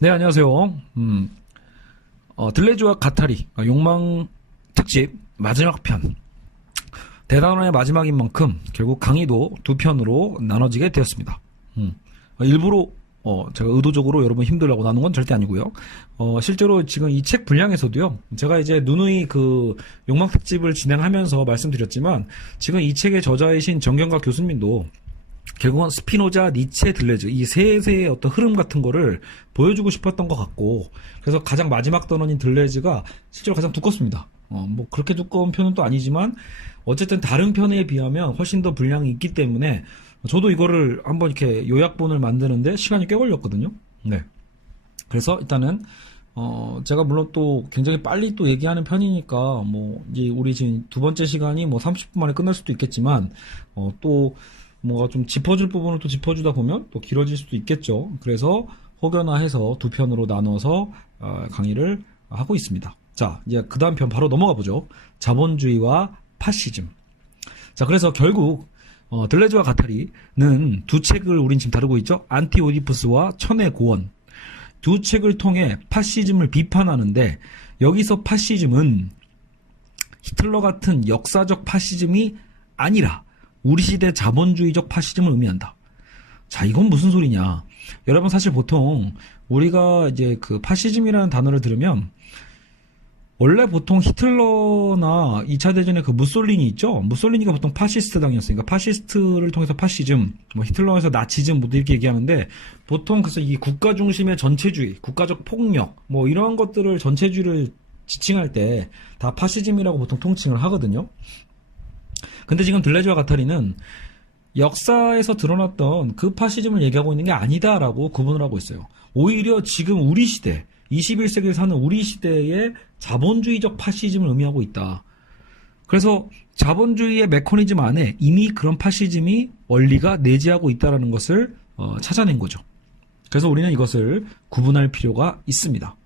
네, 안녕하세요. 들레즈와 가타리, 욕망 특집 마지막 편. 대단원의 마지막인 만큼 결국 강의도 두 편으로 나눠지게 되었습니다. 일부러 제가 의도적으로 여러분 힘들라고 나눈 건 절대 아니고요. 실제로 지금 이 책 분량에서도요. 제가 이제 누누이 그 욕망 특집을 진행하면서 말씀드렸지만 지금 이 책의 저자이신 정경각 교수님도 결국은 스피노자, 니체, 들레즈 이 셋의 어떤 흐름 같은 거를 보여주고 싶었던 것 같고, 그래서 가장 마지막 단원인 들레즈가 실제로 가장 두껍습니다. 뭐 그렇게 두꺼운 편은 또 아니지만 어쨌든 다른 편에 비하면 훨씬 더 분량이 있기 때문에 저도 이거를 한번 이렇게 요약본을 만드는데 시간이 꽤 걸렸거든요. 네. 그래서 일단은 제가 물론 또 굉장히 빨리 또 얘기하는 편이니까 뭐 이제 우리 지금 두 번째 시간이 뭐 30분 만에 끝날 수도 있겠지만 또 뭐가 좀 짚어줄 부분을 또 짚어주다 보면 또 길어질 수도 있겠죠. 그래서 혹여나해서 두 편으로 나눠서 강의를 하고 있습니다. 자, 이제 그 다음 편 바로 넘어가 보죠. 자본주의와 파시즘. 자, 그래서 결국 들레즈와 가타리는 두 책을 우린 지금 다루고 있죠. 안티오디푸스와 천의 고원. 두 책을 통해 파시즘을 비판하는데, 여기서 파시즘은 히틀러 같은 역사적 파시즘이 아니라 우리 시대 자본주의적 파시즘을 의미한다. 자, 이건 무슨 소리냐? 여러분, 사실 보통 우리가 이제 그 파시즘이라는 단어를 들으면 원래 보통 히틀러나 2차 대전에 그 무솔리니 있죠? 무솔리니가 보통 파시스트 당이었으니까 파시스트를 통해서 파시즘, 뭐 히틀러에서 나치즘 뭐 이렇게 얘기하는데, 보통 그래서 이 국가 중심의 전체주의, 국가적 폭력 뭐 이런 것들을 전체주의를 지칭할 때 다 파시즘이라고 보통 통칭을 하거든요. 근데 지금 들레즈와 가타리는 역사에서 드러났던 그 파시즘을 얘기하고 있는 게 아니다라고 구분을 하고 있어요. 오히려 지금 우리 시대, 21세기를 사는 우리 시대의 자본주의적 파시즘을 의미하고 있다. 그래서 자본주의의 메커니즘 안에 이미 그런 파시즘이 원리가 내재하고 있다는 것을 찾아낸 거죠. 그래서 우리는 이것을 구분할 필요가 있습니다.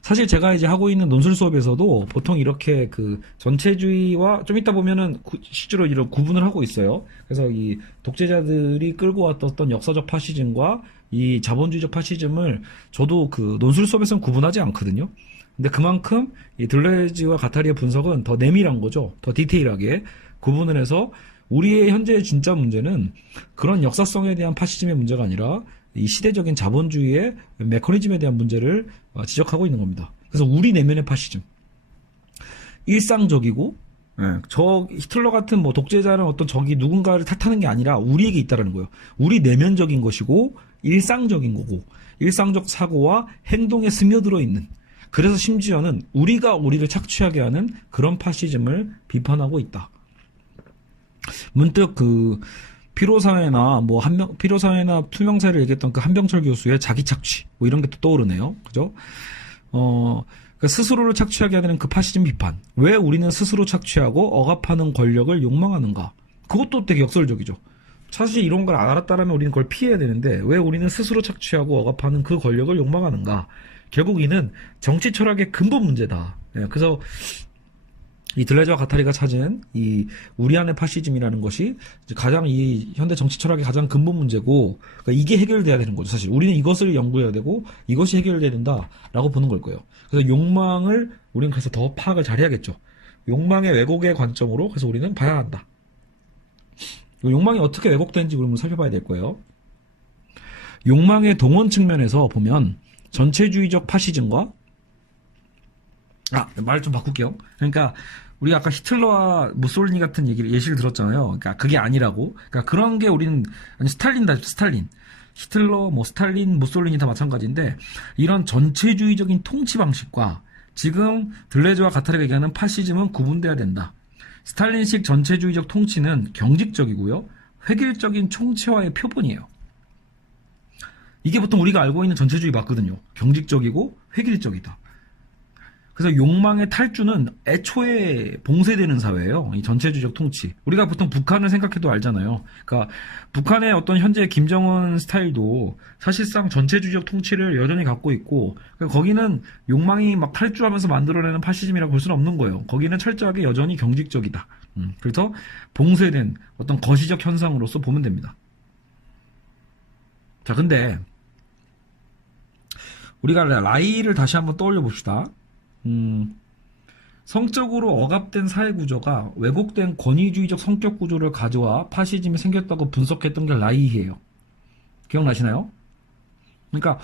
사실 제가 이제 하고 있는 논술 수업에서도 보통 이렇게 그 전체주의와 좀 이따 보면은 실제로 이런 구분을 하고 있어요. 그래서 이 독재자들이 끌고 왔던 어떤 역사적 파시즘과 이 자본주의적 파시즘을 저도 그 논술 수업에서는 구분하지 않거든요. 근데 그만큼 이 들레즈와 가타리의 분석은 더 내밀한 거죠. 더 디테일하게 구분을 해서 우리의 현재의 진짜 문제는 그런 역사성에 대한 파시즘의 문제가 아니라 이 시대적인 자본주의의 메커니즘에 대한 문제를 지적하고 있는 겁니다. 그래서 우리 내면의 파시즘, 일상적이고, 저 히틀러 같은 뭐 독재자는 어떤 적이 누군가를 탓하는 게 아니라 우리에게 있다라는 거예요. 우리 내면적인 것이고 일상적인 거고, 일상적 사고와 행동에 스며들어 있는, 그래서 심지어는 우리가 우리를 착취하게 하는 그런 파시즘을 비판하고 있다. 문득 그 피로사회나 피로사회나 투명사회를 얘기했던 그 한병철 교수의 자기 착취 뭐 이런 게 또 떠오르네요. 그죠? 그러니까 스스로를 착취하게 하는 그 파시즘 비판. 왜 우리는 스스로 착취하고 억압하는 권력을 욕망하는가? 그것도 되게 역설적이죠. 사실 이런 걸 알았다라면 우리는 그걸 피해야 되는데 왜 우리는 스스로 착취하고 억압하는 그 권력을 욕망하는가? 결국 이는 정치 철학의 근본 문제다. 그래서 이 들레즈와 가타리가 찾은 이 우리 안의 파시즘이라는 것이 가장 이 현대 정치 철학의 가장 근본 문제고, 그러니까 이게 해결돼야 되는 거죠. 사실 우리는 이것을 연구해야 되고 이것이 해결돼야 된다라고 보는 걸 거예요. 그래서 욕망을 우리는 그래서 더 파악을 잘해야겠죠. 욕망의 왜곡의 관점으로 그래서 우리는 봐야 한다. 욕망이 어떻게 왜곡되는지 우리는 살펴봐야 될 거예요. 욕망의 동원 측면에서 보면 전체주의적 파시즘과 말 좀 바꿀게요. 그러니까 우리가 아까 히틀러와 무솔리니 같은 예시를 들었잖아요. 그러니까 그게 아니라고. 그러니까 그런 게 우리는 아니 스탈린. 히틀러, 뭐 스탈린, 무솔리니 다 마찬가지인데 이런 전체주의적인 통치 방식과 지금 들레즈와 가타리가 얘기하는 파시즘은 구분돼야 된다. 스탈린식 전체주의적 통치는 경직적이고요. 획일적인 총체화의 표본이에요. 이게 보통 우리가 알고 있는 전체주의 맞거든요. 경직적이고 획일적이다. 그래서 욕망의 탈주는 애초에 봉쇄되는 사회예요. 이 전체주의적 통치. 우리가 보통 북한을 생각해도 알잖아요. 그러니까 북한의 어떤 현재 김정은 스타일도 사실상 전체주의적 통치를 여전히 갖고 있고, 그러니까 거기는 욕망이 막 탈주하면서 만들어내는 파시즘이라고 볼 수는 없는 거예요. 거기는 철저하게 여전히 경직적이다. 그래서 봉쇄된 어떤 거시적 현상으로서 보면 됩니다. 자, 근데 우리가 라이를 다시 한번 떠올려 봅시다. 성적으로 억압된 사회 구조가 왜곡된 권위주의적 성격 구조를 가져와 파시즘이 생겼다고 분석했던 게 라이히예요. 기억나시나요? 그러니까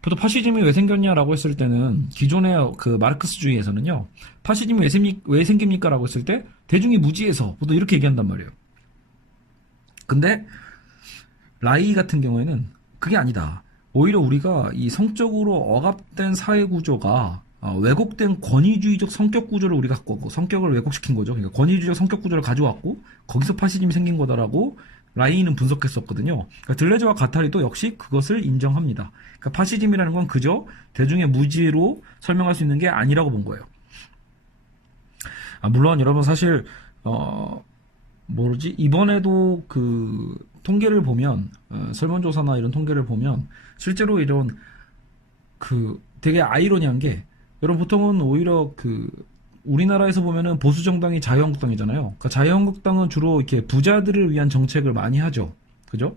보통 파시즘이 왜 생겼냐라고 했을 때는 기존의 그 마르크스주의에서는요, 파시즘이 왜 생깁니까라고 했을 때 대중이 무지해서 보통 이렇게 얘기한단 말이에요. 근데 라이 같은 경우에는 그게 아니다. 오히려 우리가 이 성적으로 억압된 사회 구조가 왜곡된 권위주의적 성격 구조를 우리가 갖고 왔고, 성격을 왜곡시킨 거죠. 그러니까 권위주의적 성격 구조를 가져왔고 거기서 파시즘이 생긴 거다라고 라이는 분석했었거든요. 그러니까 들레즈와 가타리도 역시 그것을 인정합니다. 그러니까 파시즘이라는 건 그저 대중의 무지로 설명할 수 있는 게 아니라고 본 거예요. 물론 여러분 사실 이번에도 그 통계를 보면 설문조사나 이런 통계를 보면 실제로 이런 그 되게 아이러니한 게, 여러분 보통은 오히려 그 우리나라에서 보면은 보수 정당이 자유한국당이잖아요. 그러니까 자유한국당은 주로 이렇게 부자들을 위한 정책을 많이 하죠. 그죠?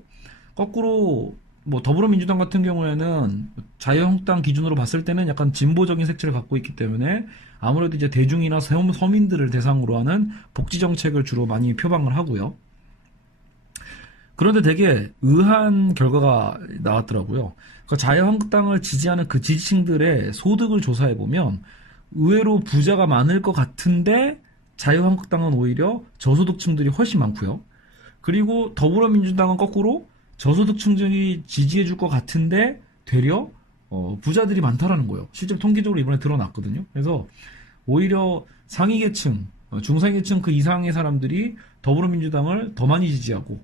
거꾸로 뭐 더불어민주당 같은 경우에는 자유한국당 기준으로 봤을 때는 약간 진보적인 색채를 갖고 있기 때문에 아무래도 이제 대중이나 서민들을 대상으로 하는 복지 정책을 주로 많이 표방을 하고요. 그런데 되게 의아한 결과가 나왔더라고요. 그러니까 자유한국당을 지지하는 그 지지층들의 소득을 조사해 보면 의외로 부자가 많을 것 같은데 자유한국당은 오히려 저소득층들이 훨씬 많고요. 그리고 더불어민주당은 거꾸로 저소득층들이 지지해 줄 것 같은데 되려 부자들이 많다라는 거예요. 실제로 통계적으로 이번에 드러났거든요. 그래서 오히려 상위계층, 중상위계층 그 이상의 사람들이 더불어민주당을 더 많이 지지하고,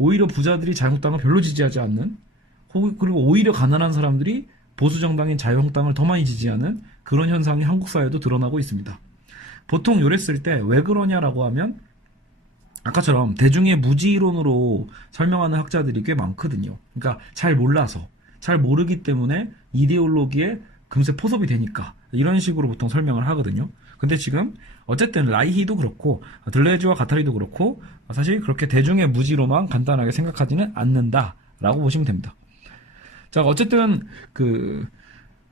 오히려 부자들이 자유한국당을 별로 지지하지 않는, 그리고 오히려 가난한 사람들이 보수정당인 자유한국당을 더 많이 지지하는 그런 현상이 한국 사회에도 드러나고 있습니다. 보통 요랬을 때 왜 그러냐라고 하면 아까처럼 대중의 무지이론으로 설명하는 학자들이 꽤 많거든요. 그러니까 잘 몰라서, 잘 모르기 때문에 이데올로기에 금세 포섭이 되니까 이런 식으로 보통 설명을 하거든요. 근데 지금 어쨌든 라이히도 그렇고 들레즈와 가타리도 그렇고 사실 그렇게 대중의 무지로만 간단하게 생각하지는 않는다라고 보시면 됩니다. 자, 어쨌든 그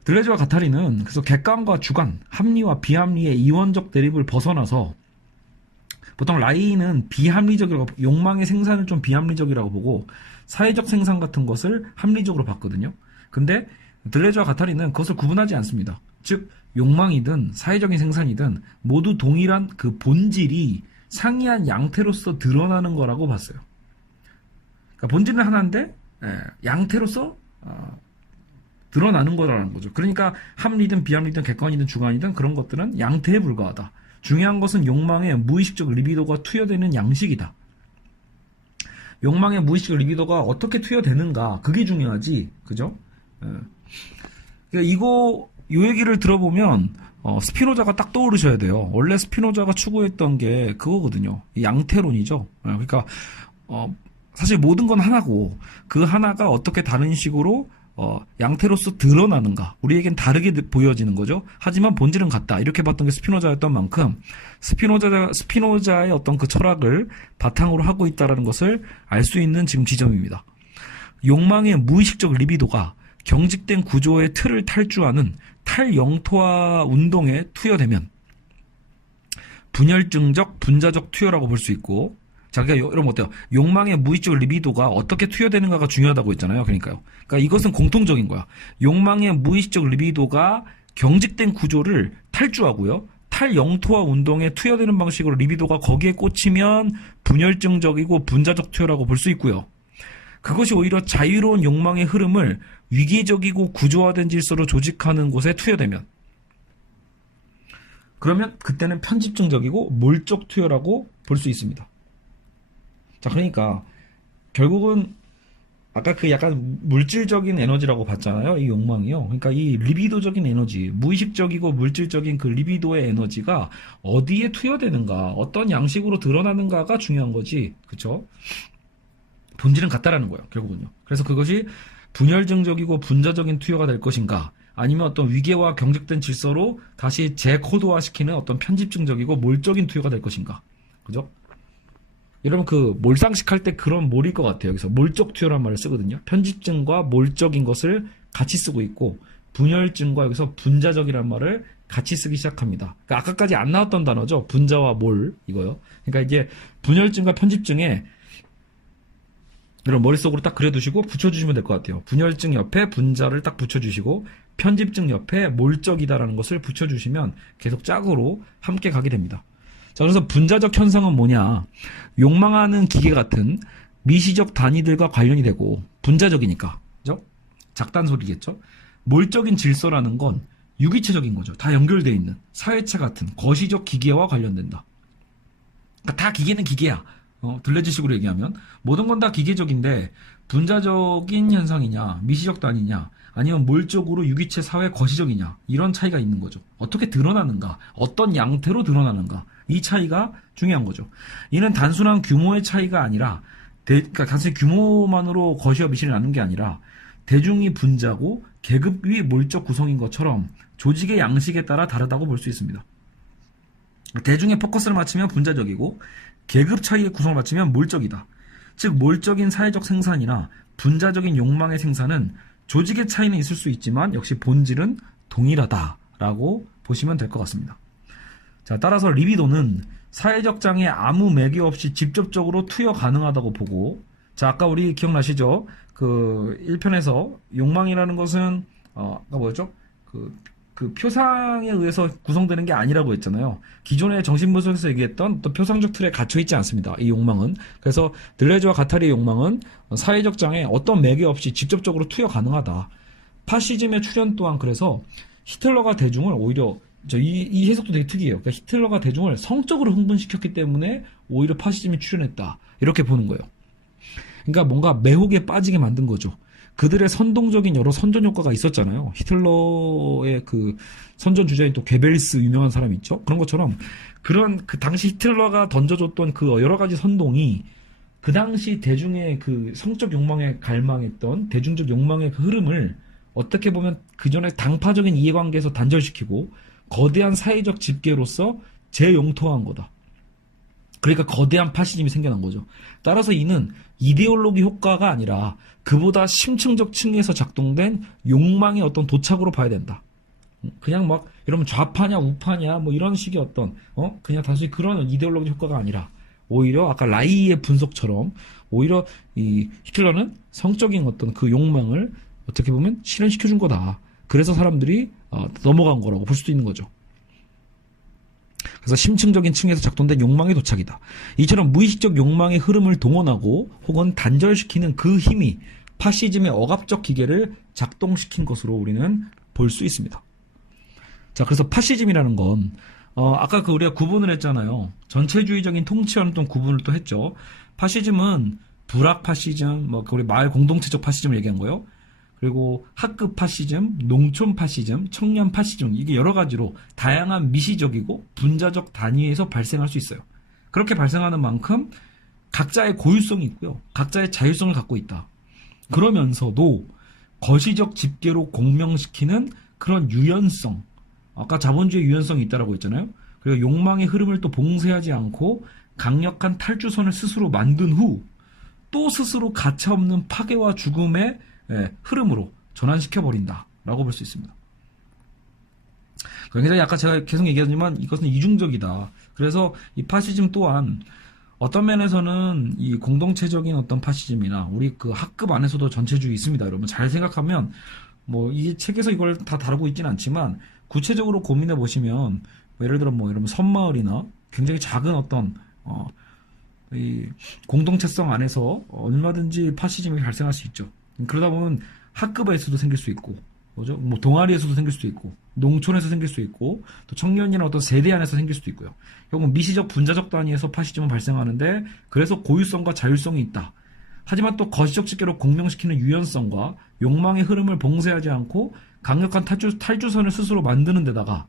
들레즈와 가타리는 그래서 객관과 주관, 합리와 비합리의 이원적 대립을 벗어나서, 보통 라이는 비합리적이라고, 욕망의 생산을 좀 비합리적이라고 보고 사회적 생산 같은 것을 합리적으로 봤거든요. 근데 들레즈와 가타리는 그것을 구분하지 않습니다. 즉 욕망이든 사회적인 생산이든 모두 동일한 그 본질이 상이한 양태로서 드러나는 거라고 봤어요. 그러니까 본질은 하나인데 양태로서 드러나는 거라는 거죠. 그러니까 합리든 비합리든 객관이든 주관이든 그런 것들은 양태에 불과하다. 중요한 것은 욕망의 무의식적 리비도가 투여되는 양식이다. 욕망의 무의식적 리비도가 어떻게 투여되는가, 그게 중요하지. 그죠? 그러니까 요 얘기를 들어보면 스피노자가 딱 떠오르셔야 돼요. 원래 스피노자가 추구했던 게 그거거든요. 양태론이죠. 그러니까 사실 모든 건 하나고 그 하나가 어떻게 다른 식으로 양태로서 드러나는가, 우리에겐 다르게 보여지는 거죠. 하지만 본질은 같다, 이렇게 봤던 게 스피노자였던 만큼 스피노자의 어떤 그 철학을 바탕으로 하고 있다는 것을 알 수 있는 지금 지점입니다. 욕망의 무의식적 리비도가 경직된 구조의 틀을 탈주하는 탈영토화 운동에 투여되면 분열증적 분자적 투여라고 볼 수 있고, 자, 그러니까 여러분 어때요? 욕망의 무의식적 리비도가 어떻게 투여되는가가 중요하다고 했잖아요. 그러니까 이것은 공통적인 거야. 욕망의 무의식적 리비도가 경직된 구조를 탈주하고요, 탈영토화 운동에 투여되는 방식으로 리비도가 거기에 꽂히면 분열증적이고 분자적 투여라고 볼 수 있고요. 그것이 오히려 자유로운 욕망의 흐름을 위기적이고 구조화된 질서로 조직하는 곳에 투여되면, 그러면 그때는 편집증적이고 몰적 투여라고 볼 수 있습니다. 자, 그러니까 결국은 아까 그 약간 물질적인 에너지라고 봤잖아요. 이 욕망이요. 그러니까 이 리비도적인 에너지, 무의식적이고 물질적인 그 리비도의 에너지가 어디에 투여되는가, 어떤 양식으로 드러나는가가 중요한 거지. 그쵸? 본질은 같다라는 거예요, 결국은요. 그래서 그것이 분열증적이고 분자적인 투여가 될 것인가, 아니면 어떤 위계와 경직된 질서로 다시 재코드화시키는 어떤 편집증적이고 몰적인 투여가 될 것인가. 그죠? 여러분 그 몰상식 할 때 그런 몰일 것 같아요. 여기서 몰적 투여라는 말을 쓰거든요. 편집증과 몰적인 것을 같이 쓰고 있고 분열증과 여기서 분자적이라는 말을 같이 쓰기 시작합니다. 그러니까 아까까지 안 나왔던 단어죠. 분자와 몰 이거요. 그러니까 이제 분열증과 편집증에 여러분 머릿속으로 딱 그려두시고 붙여주시면 될 것 같아요. 분열증 옆에 분자를 딱 붙여주시고 편집증 옆에 몰적이다라는 것을 붙여주시면 계속 짝으로 함께 가게 됩니다. 자, 그래서 분자적 현상은 뭐냐? 욕망하는 기계 같은 미시적 단위들과 관련이 되고 분자적이니까, 그죠? 작단 소리겠죠? 몰적인 질서라는 건 유기체적인 거죠. 다 연결되어 있는 사회체 같은 거시적 기계와 관련된다. 그러니까 다 기계는 기계야. 들레지식으로 얘기하면 모든 건 다 기계적인데 분자적인 현상이냐, 미시적 단위냐, 아니면 몰적으로 유기체 사회 거시적이냐 이런 차이가 있는 거죠. 어떻게 드러나는가, 어떤 양태로 드러나는가 이 차이가 중요한 거죠. 이는 단순한 규모의 차이가 아니라 그러니까 단순히 규모만으로 거시와 미시를 나눈 게 아니라 대중이 분자고 계급이 몰적 구성인 것처럼 조직의 양식에 따라 다르다고 볼 수 있습니다. 대중의 포커스를 맞추면 분자적이고 계급 차이의 구성을 맞추면 몰적이다. 즉 몰적인 사회적 생산이나 분자적인 욕망의 생산은 조직의 차이는 있을 수 있지만 역시 본질은 동일하다라고 보시면 될 것 같습니다. 자, 따라서 리비도는 사회적 장에 아무 매개 없이 직접적으로 투여 가능하다고 보고, 자, 아까 우리 기억나시죠? 그 1편에서 욕망이라는 것은 아까 뭐였죠? 그 표상에 의해서 구성되는 게 아니라고 했잖아요. 기존의 정신분석에서 얘기했던 또 표상적 틀에 갇혀 있지 않습니다. 이 욕망은. 그래서 들레즈와 가타리의 욕망은 사회적 장에 어떤 매개 없이 직접적으로 투여 가능하다. 파시즘의 출현 또한 그래서 히틀러가 대중을 오히려 이 해석도 되게 특이해요. 그러니까 히틀러가 대중을 성적으로 흥분시켰기 때문에 오히려 파시즘이 출현했다. 이렇게 보는 거예요. 그러니까 뭔가 매혹에 빠지게 만든 거죠. 그들의 선동적인 여러 선전 효과가 있었잖아요. 히틀러의 그 선전 주자인 또 게벨스 유명한 사람 있죠. 그런 것처럼 그런 그 당시 히틀러가 던져줬던 그 여러 가지 선동이 그 당시 대중의 그 성적 욕망에 갈망했던 대중적 욕망의 그 흐름을 어떻게 보면 그 전에 당파적인 이해관계에서 단절시키고 거대한 사회적 집계로서 재용토한 거다. 그러니까 거대한 파시즘이 생겨난 거죠. 따라서 이는 이데올로기 효과가 아니라 그보다 심층적 층에서 작동된 욕망의 어떤 도착으로 봐야 된다. 그냥 막 여러분 좌파냐 우파냐 뭐 이런 식의 어떤 그냥 단순히 그런 이데올로기 효과가 아니라 오히려 아까 라이의 분석처럼 오히려 이 히틀러는 성적인 어떤 그 욕망을 어떻게 보면 실현시켜준 거다. 그래서 사람들이 넘어간 거라고 볼 수도 있는 거죠. 그래서 심층적인 층에서 작동된 욕망의 도착이다. 이처럼 무의식적 욕망의 흐름을 동원하고 혹은 단절시키는 그 힘이 파시즘의 억압적 기계를 작동시킨 것으로 우리는 볼 수 있습니다. 자, 그래서 파시즘이라는 건 아까 그 우리가 구분을 했잖아요. 전체주의적인 통치와는 또 구분을 또 했죠. 파시즘은 불악 파시즘, 뭐 우리 마을 공동체적 파시즘을 얘기한 거예요. 그리고 학급 파시즘, 농촌 파시즘, 청년 파시즘 이게 여러 가지로 다양한 미시적이고 분자적 단위에서 발생할 수 있어요. 그렇게 발생하는 만큼 각자의 고유성이 있고요. 각자의 자율성을 갖고 있다. 그러면서도 거시적 집계로 공명시키는 그런 유연성, 아까 자본주의 유연성이 있다라고 했잖아요. 그리고 욕망의 흐름을 또 봉쇄하지 않고 강력한 탈주선을 스스로 만든 후 또 스스로 가차없는 파괴와 죽음의 흐름으로 전환시켜버린다라고 볼 수 있습니다. 굉장히 아까 제가 계속 얘기하지만 이것은 이중적이다. 그래서 이 파시즘 또한 어떤 면에서는 이 공동체적인 어떤 파시즘이나 우리 그 학급 안에서도 전체주의 있습니다. 여러분 잘 생각하면 뭐 이 책에서 이걸 다 다루고 있지는 않지만 구체적으로 고민해 보시면 예를 들어 뭐 여러분 섬마을이나 굉장히 작은 어떤 이 공동체성 안에서 얼마든지 파시즘이 발생할 수 있죠. 그러다 보면 학급에서도 생길 수 있고, 뭐죠? 뭐 동아리에서도 생길 수도 있고, 농촌에서 생길 수 있고, 또 청년이나 어떤 세대 안에서 생길 수도 있고요. 결국 미시적 분자적 단위에서 파시즘은 발생하는데, 그래서 고유성과 자율성이 있다. 하지만 또 거시적 집계로 공명시키는 유연성과 욕망의 흐름을 봉쇄하지 않고 강력한 탈주선을 스스로 만드는 데다가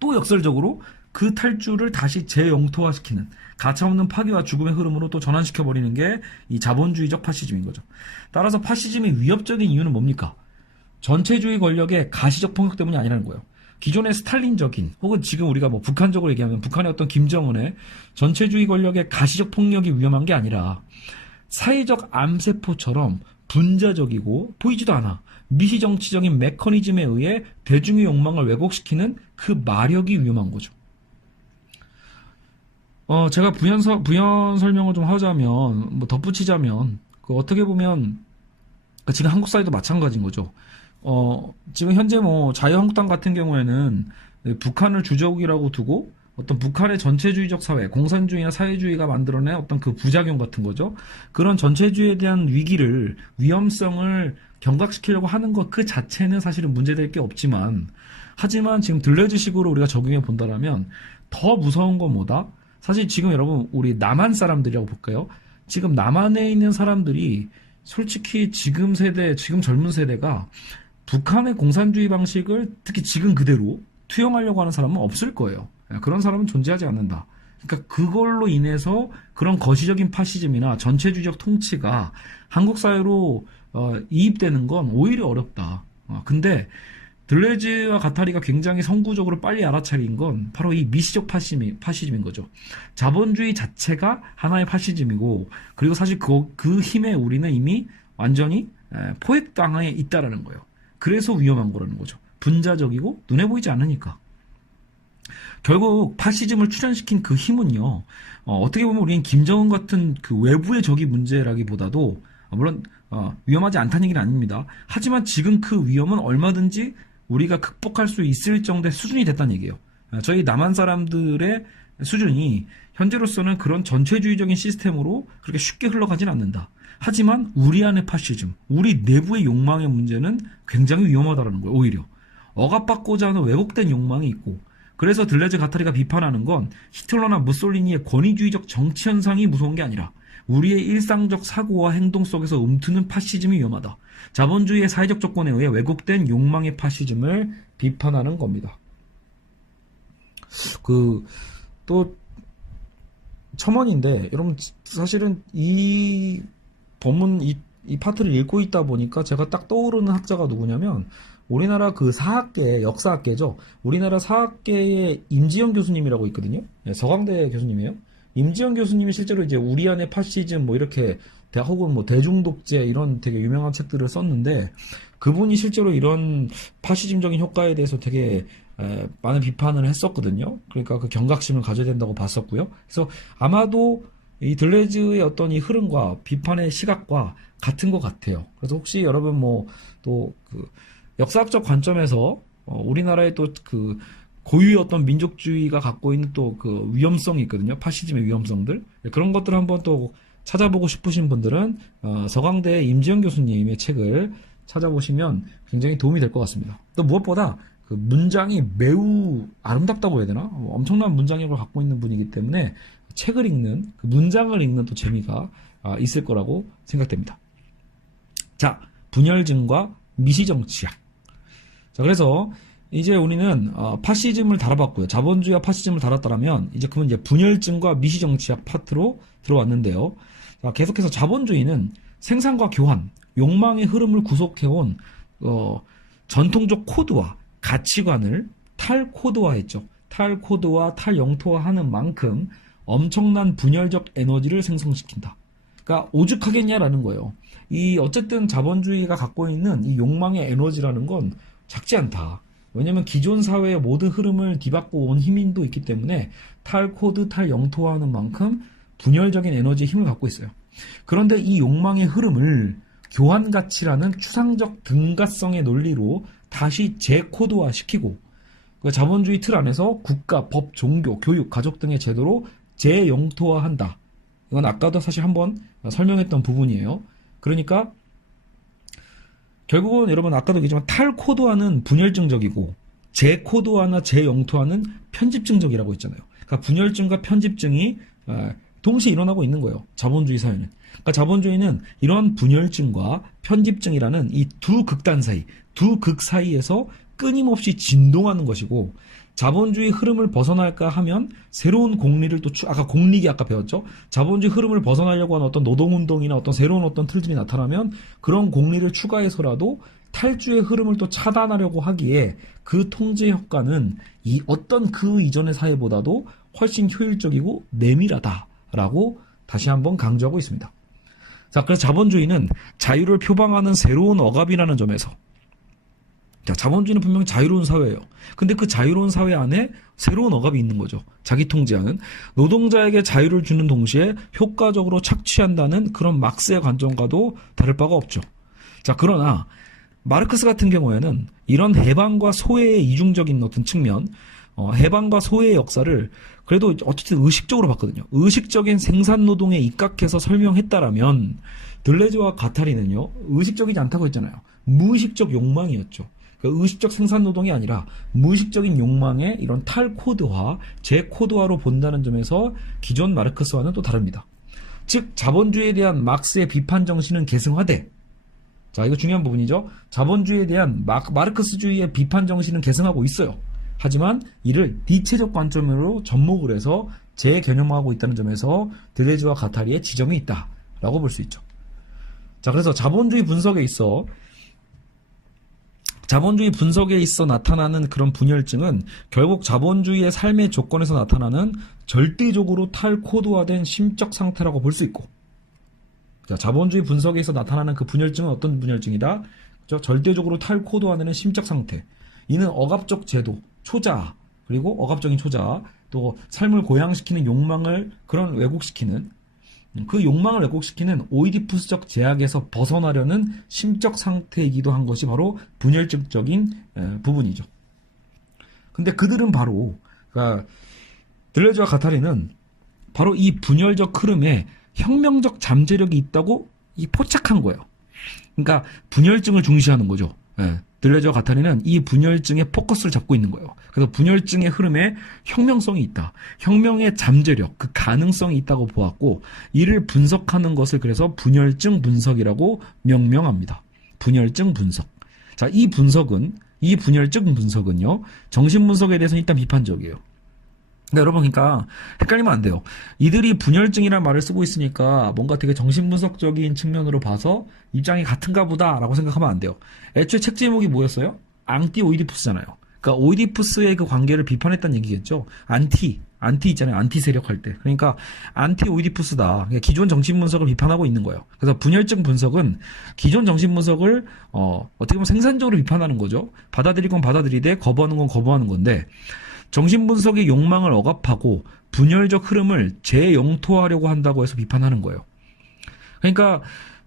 또 역설적으로 그 탈주를 다시 재영토화시키는 가차없는 파괴와 죽음의 흐름으로 또 전환시켜버리는 게 이 자본주의적 파시즘인 거죠. 따라서 파시즘이 위협적인 이유는 뭡니까? 전체주의 권력의 가시적 폭력 때문이 아니라는 거예요. 기존의 스탈린적인 혹은 지금 우리가 뭐 북한적으로 얘기하면 북한의 어떤 김정은의 전체주의 권력의 가시적 폭력이 위험한 게 아니라 사회적 암세포처럼 분자적이고 보이지도 않아 미시정치적인 메커니즘에 의해 대중의 욕망을 왜곡시키는 그 마력이 위험한 거죠. 제가 부연 설명을 좀 하자면, 뭐 덧붙이자면, 어떻게 보면, 지금 한국 사회도 마찬가지인 거죠. 지금 현재 뭐 자유한국당 같은 경우에는 북한을 주적이라고 두고 어떤 북한의 전체주의적 사회, 공산주의나 사회주의가 만들어낸 어떤 그 부작용 같은 거죠. 그런 전체주의에 대한 위기를, 위험성을 경각시키려고 하는 것 그 자체는 사실은 문제될 게 없지만, 하지만 지금 들레즈식으로 우리가 적용해 본다라면 더 무서운 건 뭐다? 사실 지금 여러분 우리 남한 사람들이라고 볼까요? 지금 남한에 있는 사람들이 솔직히 지금 세대, 지금 젊은 세대가 북한의 공산주의 방식을 특히 지금 그대로 투영하려고 하는 사람은 없을 거예요. 그런 사람은 존재하지 않는다. 그러니까 그걸로 인해서 그런 거시적인 파시즘이나 전체주의적 통치가 한국 사회로 이입되는 건 오히려 어렵다. 근데 들레즈와 가타리가 굉장히 선구적으로 빨리 알아차린 건 바로 이 미시적 파시즘인 거죠. 자본주의 자체가 하나의 파시즘이고, 그리고 사실 그 힘에 우리는 이미 완전히 포획당해 있다라는 거예요. 그래서 위험한 거라는 거죠. 분자적이고 눈에 보이지 않으니까. 결국 파시즘을 출현시킨 그 힘은요, 어떻게 보면 우리는 김정은 같은 그 외부의 적이 문제라기보다도, 물론 위험하지 않다는 얘기는 아닙니다. 하지만 지금 그 위험은 얼마든지 우리가 극복할 수 있을 정도의 수준이 됐다는 얘기예요. 저희 남한 사람들의 수준이 현재로서는 그런 전체주의적인 시스템으로 그렇게 쉽게 흘러가진 않는다. 하지만 우리 안의 파시즘, 우리 내부의 욕망의 문제는 굉장히 위험하다는 거예요. 오히려 억압받고자 하는 왜곡된 욕망이 있고, 그래서 들레즈 가타리가 비판하는 건 히틀러나 무솔리니의 권위주의적 정치 현상이 무서운 게 아니라 우리의 일상적 사고와 행동 속에서 움트는 파시즘이 위험하다. 자본주의의 사회적 조건에 의해 왜곡된 욕망의 파시즘을 비판하는 겁니다. 또 첨언인데, 여러분 사실은 이 본문 이 파트를 읽고 있다 보니까 제가 딱 떠오르는 학자가 누구냐면 우리나라 그 사학계, 역사학계죠. 우리나라 사학계의 임지영 교수님이라고 있거든요. 서강대 교수님이에요. 임지영 교수님이 실제로 이제 우리 안의 파시즘 뭐 이렇게 혹은 뭐 대중독재 이런 되게 유명한 책들을 썼는데, 그분이 실제로 이런 파시즘적인 효과에 대해서 되게 많은 비판을 했었거든요. 그러니까 그 경각심을 가져야 된다고 봤었고요. 그래서 아마도 이 들레즈의 어떤 이 흐름과 비판의 시각과 같은 것 같아요. 그래서 혹시 여러분 뭐 또 그 역사학적 관점에서 우리나라의 또 그 고유의 어떤 민족주의가 갖고 있는 또 그 위험성이 있거든요. 파시즘의 위험성들. 그런 것들을 한번 또 찾아보고 싶으신 분들은 서강대 임지영 교수님의 책을 찾아보시면 굉장히 도움이 될 것 같습니다. 또 무엇보다 그 문장이 매우 아름답다고 해야 되나? 엄청난 문장력을 갖고 있는 분이기 때문에 책을 읽는, 그 문장을 읽는 또 재미가 있을 거라고 생각됩니다. 자, 분열증과 미시정치학. 자, 그래서 이제 우리는 파시즘을 다뤄봤고요. 자본주의와 파시즘을 다뤘다면 이제 그러면 이제 분열증과 미시정치학 파트로 들어왔는데요. 자, 계속해서 자본주의는 생산과 교환, 욕망의 흐름을 구속해온 전통적 코드와 가치관을 탈코드화했죠. 탈코드와 탈영토화하는 만큼 엄청난 분열적 에너지를 생성시킨다. 그러니까 오죽하겠냐라는 거예요. 이 어쨌든 자본주의가 갖고 있는 이 욕망의 에너지라는 건 작지 않다. 왜냐면 기존 사회의 모든 흐름을 뒤바꿔 온 힘도 있기 때문에 탈코드, 탈영토화하는 만큼 분열적인 에너지의 힘을 갖고 있어요. 그런데 이 욕망의 흐름을 교환가치라는 추상적 등가성의 논리로 다시 재코드화시키고, 그 자본주의 틀 안에서 국가, 법, 종교, 교육, 가족 등의 제도로 재영토화한다. 이건 아까도 사실 한번 설명했던 부분이에요. 그러니까 결국은 여러분 아까도 얘기했지만 탈코드화는 분열증적이고 재코드화나 재영토화는 편집증적이라고 했잖아요. 그러니까 분열증과 편집증이 동시에 일어나고 있는 거예요. 자본주의 사회는. 그러니까 자본주의는 이런 분열증과 편집증이라는 이 두 극단 사이, 두 극 사이에서 끊임없이 진동하는 것이고, 자본주의 흐름을 벗어날까 하면 새로운 공리를 또 아까 공리기 아까 배웠죠. 자본주의 흐름을 벗어나려고 하는 어떤 노동운동이나 어떤 새로운 어떤 틀들이 나타나면 그런 공리를 추가해서라도 탈주의 흐름을 또 차단하려고 하기에 그 통제 효과는 어떤 그 이전의 사회보다도 훨씬 효율적이고 내밀하다라고 다시 한번 강조하고 있습니다. 자, 그래서 자본주의는 자유를 표방하는 새로운 억압이라는 점에서, 자, 자본주의는 분명 자유로운 사회예요. 근데 그 자유로운 사회 안에 새로운 억압이 있는 거죠. 자기 통제하는. 노동자에게 자유를 주는 동시에 효과적으로 착취한다는 그런 막스의 관점과도 다를 바가 없죠. 자, 그러나 마르크스 같은 경우에는 이런 해방과 소외의 이중적인 어떤 측면, 해방과 소외의 역사를 그래도 어쨌든 의식적으로 봤거든요. 의식적인 생산노동에 입각해서 설명했다라면 들레즈와 가타리는요, 의식적이지 않다고 했잖아요. 무의식적 욕망이었죠. 그러니까 의식적 생산노동이 아니라 무의식적인 욕망의 이런 탈코드화, 재코드화로 본다는 점에서 기존 마르크스와는 또 다릅니다. 즉, 자본주의에 대한 막스의 비판 정신은 계승화돼. 자, 이거 중요한 부분이죠. 자본주의에 대한 마르크스주의의 비판 정신은 계승하고 있어요. 하지만 이를 니체적 관점으로 접목을 해서 재개념화하고 있다는 점에서 들레즈와 가타리의 지점이 있다라고 볼 수 있죠. 자, 그래서 자본주의 분석에 있어 나타나는 그런 분열증은 결국 자본주의의 삶의 조건에서 나타나는 절대적으로 탈코드화된 심적 상태라고 볼 수 있고, 자, 자본주의 분석에서 나타나는 그 분열증은 어떤 분열증이다? 그렇죠? 절대적으로 탈코드화되는 심적 상태. 이는 억압적 제도, 초자, 그리고 억압적인 초자, 또 삶을 고양시키는 욕망을 그런 왜곡시키는, 그 욕망을 왜곡시키는 오이디푸스적 제약에서 벗어나려는 심적 상태이기도 한 것이 바로 분열증적인 부분이죠. 근데 그들은 바로, 그러니까 들레즈와 가타리는 바로 이 분열적 흐름에 혁명적 잠재력이 있다고 포착한 거예요. 그러니까 분열증을 중시하는 거죠. 들레즈와 가타리는 이 분열증의 포커스를 잡고 있는 거예요. 그래서 분열증의 흐름에 혁명성이 있다. 혁명의 잠재력, 그 가능성이 있다고 보았고, 이를 분석하는 것을 그래서 분열증 분석이라고 명명합니다. 분열증 분석. 자, 이 분열증 분석은요, 정신분석에 대해서는 일단 비판적이에요. 그러니까 여러분, 그러니까 헷갈리면 안 돼요. 이들이 분열증이라는 말을 쓰고 있으니까 뭔가 되게 정신분석적인 측면으로 봐서 입장이 같은가 보다라고 생각하면 안 돼요. 애초에 책 제목이 뭐였어요? 앙티 오이디푸스잖아요. 그러니까 오이디푸스의 그 관계를 비판했다는 얘기겠죠. 안티 있잖아요. 안티 세력 할 때. 그러니까 안티 오이디푸스다. 그러니까 기존 정신분석을 비판하고 있는 거예요. 그래서 분열증 분석은 기존 정신분석을 어떻게 보면 생산적으로 비판하는 거죠. 받아들일 건 받아들이되 거부하는 건 거부하는 건데, 정신분석의 욕망을 억압하고 분열적 흐름을 재영토화하려고 한다고 해서 비판하는 거예요. 그러니까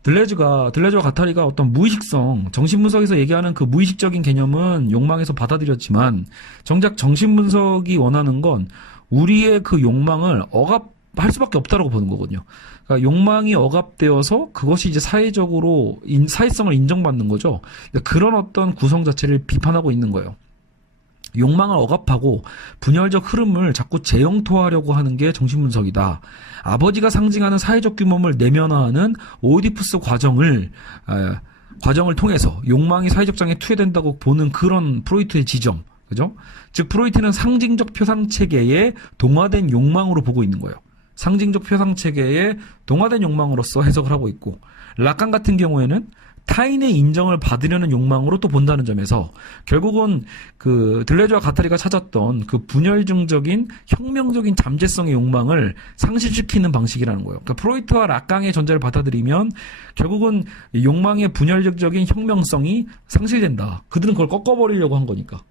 들레즈와 가타리가 어떤 무의식성, 정신분석에서 얘기하는 그 무의식적인 개념은 욕망에서 받아들였지만, 정작 정신분석이 원하는 건 우리의 그 욕망을 억압할 수밖에 없다고 보는 거거든요. 그러니까 욕망이 억압되어서 그것이 이제 사회적으로 사회성을 인정받는 거죠. 그런 어떤 구성 자체를 비판하고 있는 거예요. 욕망을 억압하고 분열적 흐름을 자꾸 재영토화하려고 하는 게 정신분석이다. 아버지가 상징하는 사회적 규범을 내면화하는 오이디푸스 과정을 통해서 욕망이 사회적 장에 투여된다고 보는 그런 프로이트의 지점. 그죠? 즉, 프로이트는 상징적 표상 체계의 동화된 욕망으로 보고 있는 거예요. 상징적 표상 체계의 동화된 욕망으로서 해석을 하고 있고, 라칸 같은 경우에는 타인의 인정을 받으려는 욕망으로 또 본다는 점에서 결국은 그 들레즈와 가타리가 찾았던 그 분열증적인 혁명적인 잠재성의 욕망을 상실시키는 방식이라는 거예요. 그러니까 프로이트와 라깡의 전제를 받아들이면 결국은 욕망의 분열적인 혁명성이 상실된다. 그들은 그걸 꺾어버리려고 한 거니까.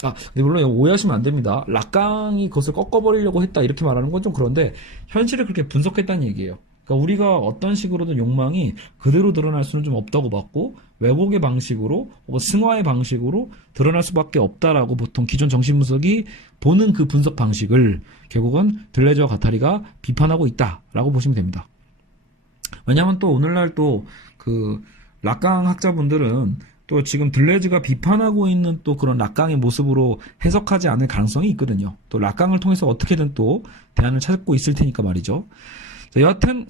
근데 물론 오해하시면 안 됩니다. 라깡이 그것을 꺾어버리려고 했다 이렇게 말하는 건 좀 그런데 현실을 그렇게 분석했다는 얘기예요. 그러니까 우리가 어떤 식으로든 욕망이 그대로 드러날 수는 좀 없다고 봤고, 왜곡의 방식으로 혹은 승화의 방식으로 드러날 수밖에 없다라고 보통 기존 정신분석이 보는 그 분석 방식을 결국은 들레즈와 가타리가 비판하고 있다라고 보시면 됩니다. 왜냐하면 또 오늘날 또 그 라깡 학자분들은 또 지금 들레즈가 비판하고 있는 또 그런 라깡의 모습으로 해석하지 않을 가능성이 있거든요. 또 라깡을 통해서 어떻게든 또 대안을 찾고 있을 테니까 말이죠. 여하튼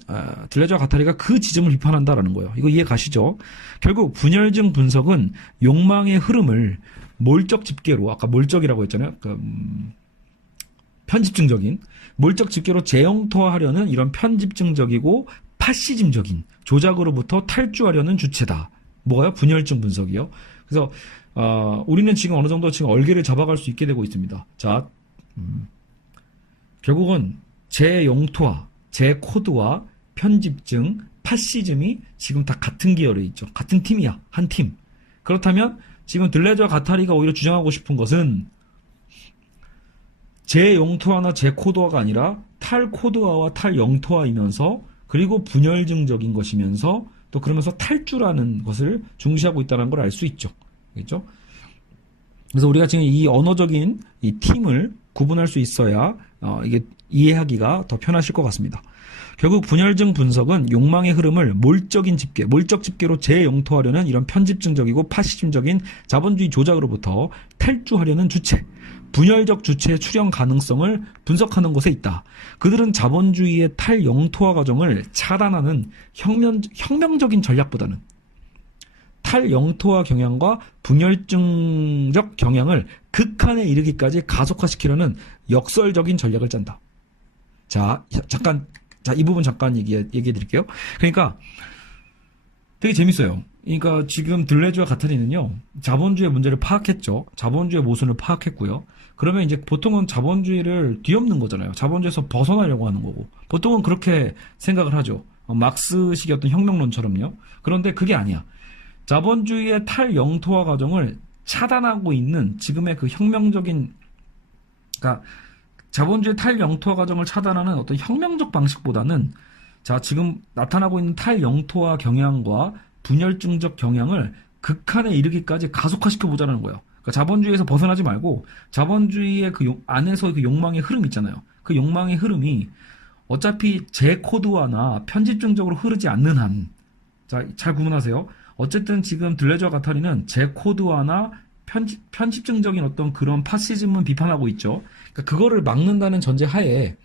들레즈와 가타리가 그 지점을 비판한다라는 거예요. 이거 이해 가시죠? 결국 분열증 분석은 욕망의 흐름을 몰적 집계로, 아까 몰적이라고 했잖아요. 편집증적인 몰적 집계로 재영토화하려는 이런 편집증적이고 파시즘적인 조작으로부터 탈주하려는 주체다 뭐가요? 분열증 분석이요. 그래서 우리는 지금 어느 정도 지금 얼개를 잡아갈 수 있게 되고 있습니다. 자, 결국은 제 영토화, 제 코드와 편집증, 파시즘이 지금 다 같은 계열에 있죠. 같은 팀이야. 한 팀. 그렇다면 지금 들레즈와 가타리가 오히려 주장하고 싶은 것은 제 영토화나 제 코드화가 아니라 탈 코드화와 탈 영토화이면서 그리고 분열증적인 것이면서 또 그러면서 탈주라는 것을 중시하고 있다는 걸 알 수 있죠. 그렇죠? 그래서 우리가 지금 이 언어적인 이 팀을 구분할 수 있어야 이게 이해하기가 더 편하실 것 같습니다. 결국 분열증 분석은 욕망의 흐름을 몰적인 집계, 몰적 집계로 재영토하려는 이런 편집증적이고 파시즘적인 자본주의 조작으로부터 탈주하려는 주체, 분열적 주체의 출현 가능성을 분석하는 곳에 있다. 그들은 자본주의의 탈영토화 과정을 차단하는 혁명적인 전략보다는 탈영토화 경향과 분열증적 경향을 극한에 이르기까지 가속화시키려는 역설적인 전략을 짠다. 자, 이 부분 잠깐 얘기해 드릴게요. 그러니까 되게 재밌어요. 그러니까 지금 들레즈와 가타리는요, 자본주의 문제를 파악했죠. 자본주의 모순을 파악했고요. 그러면 이제 보통은 자본주의를 뒤엎는 거잖아요. 자본주의에서 벗어나려고 하는 거고. 보통은 그렇게 생각을 하죠. 막스식의 어떤 혁명론처럼요. 그런데 그게 아니야. 자본주의의 탈영토화 과정을 차단하고 있는 지금의 그 혁명적인, 그러니까 자본주의 탈영토화 과정을 차단하는 어떤 혁명적 방식보다는 자, 지금 나타나고 있는 탈영토화 경향과 분열증적 경향을 극한에 이르기까지 가속화시켜 보자는 거예요. 그러니까 자본주의에서 벗어나지 말고 자본주의의 그 안에서 그 욕망의 흐름 있잖아요. 그 욕망의 흐름이 어차피 제 코드화나 편집증적으로 흐르지 않는 한, 자, 잘 구분하세요. 어쨌든 지금 들레즈와 가타리는 제 코드화나 편집증적인 어떤 그런 파시즘은 비판하고 있죠. 그러니까 그거를 막는다는 전제 하에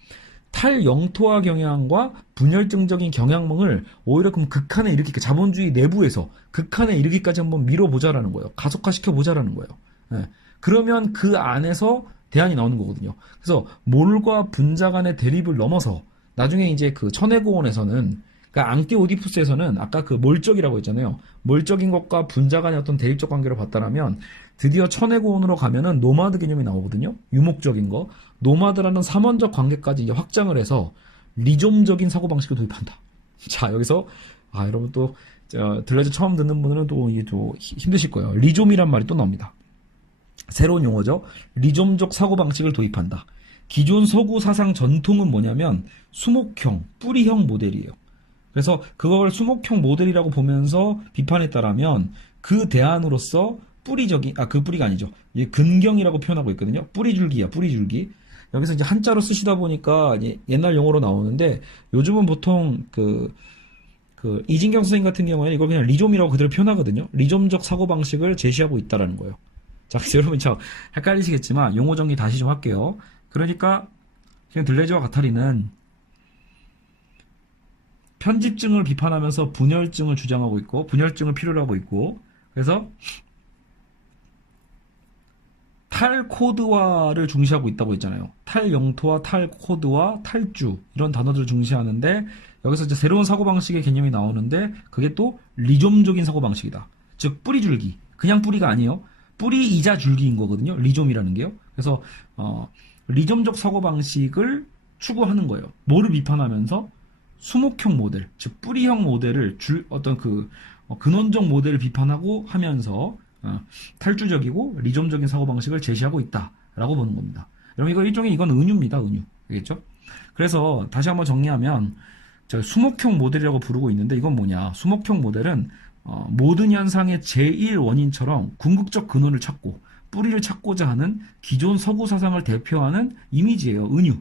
탈영토화 경향과 분열증적인 경향망을 오히려 그럼 극한에 이르기, 자본주의 내부에서 극한에 이르기까지 한번 밀어보자라는 거예요. 가속화시켜 보자라는 거예요. 예. 그러면 그 안에서 대안이 나오는 거거든요. 그래서 몰과 분자 간의 대립을 넘어서 나중에 이제 그 천해고원에서는, 그러니까 앙띠 오디푸스에서는 아까 그 몰적이라고 했잖아요. 몰적인 것과 분자 간의 어떤 대립적 관계를 봤다라면 드디어 천해고원으로 가면은 노마드 개념이 나오거든요. 유목적인 거. 노마드라는 삼원적 관계까지 이제 확장을 해서 리좀적인 사고방식을 도입한다. 자, 여기서, 여러분 또, 들레즈 처음 듣는 분들은 또 이게 또 힘드실 거예요. 리좀이란 말이 또 나옵니다. 새로운 용어죠. 리좀적 사고방식을 도입한다. 기존 서구 사상 전통은 뭐냐면 수목형, 뿌리형 모델이에요. 그래서 그걸 수목형 모델이라고 보면서 비판했다라면 그 대안으로서 뿌리적인, 그 뿌리가 아니죠. 근경이라고 표현하고 있거든요. 뿌리줄기야, 뿌리줄기. 여기서 이제 한자로 쓰시다 보니까 옛날 용어로 나오는데 요즘은 보통 이진경 선생님 같은 경우에는 이걸 그냥 리좀이라고 그대로 표현하거든요. 리좀적 사고방식을 제시하고 있다라는 거예요. 자, 여러분 참 헷갈리시겠지만 용어 정리 다시 좀 할게요. 그러니까 지금 들레즈와 가타리는 편집증을 비판하면서 분열증을 주장하고 있고 분열증을 필요로 하고 있고, 그래서 탈코드화를 중시하고 있다고 했잖아요. 탈영토화, 탈코드화, 탈주 이런 단어들을 중시하는데 여기서 이제 새로운 사고방식의 개념이 나오는데 그게 또 리좀적인 사고방식이다. 즉 뿌리줄기, 그냥 뿌리가 아니에요. 뿌리이자 줄기인 거거든요. 리좀이라는 게요. 그래서 리좀적 사고방식을 추구하는 거예요. 뭐를 비판하면서 수목형 모델, 즉 뿌리형 모델을 어떤 근원적 모델을 비판하고 하면서 탈주적이고 리좀적인 사고방식을 제시하고 있다라고 보는 겁니다. 여러분 이건 은유입니다. 은유. 알겠죠? 그래서 다시 한번 정리하면 수목형 모델이라고 부르고 있는데 이건 뭐냐? 수목형 모델은 모든 현상의 제1원인처럼 궁극적 근원을 찾고 뿌리를 찾고자 하는 기존 서구 사상을 대표하는 이미지예요. 은유.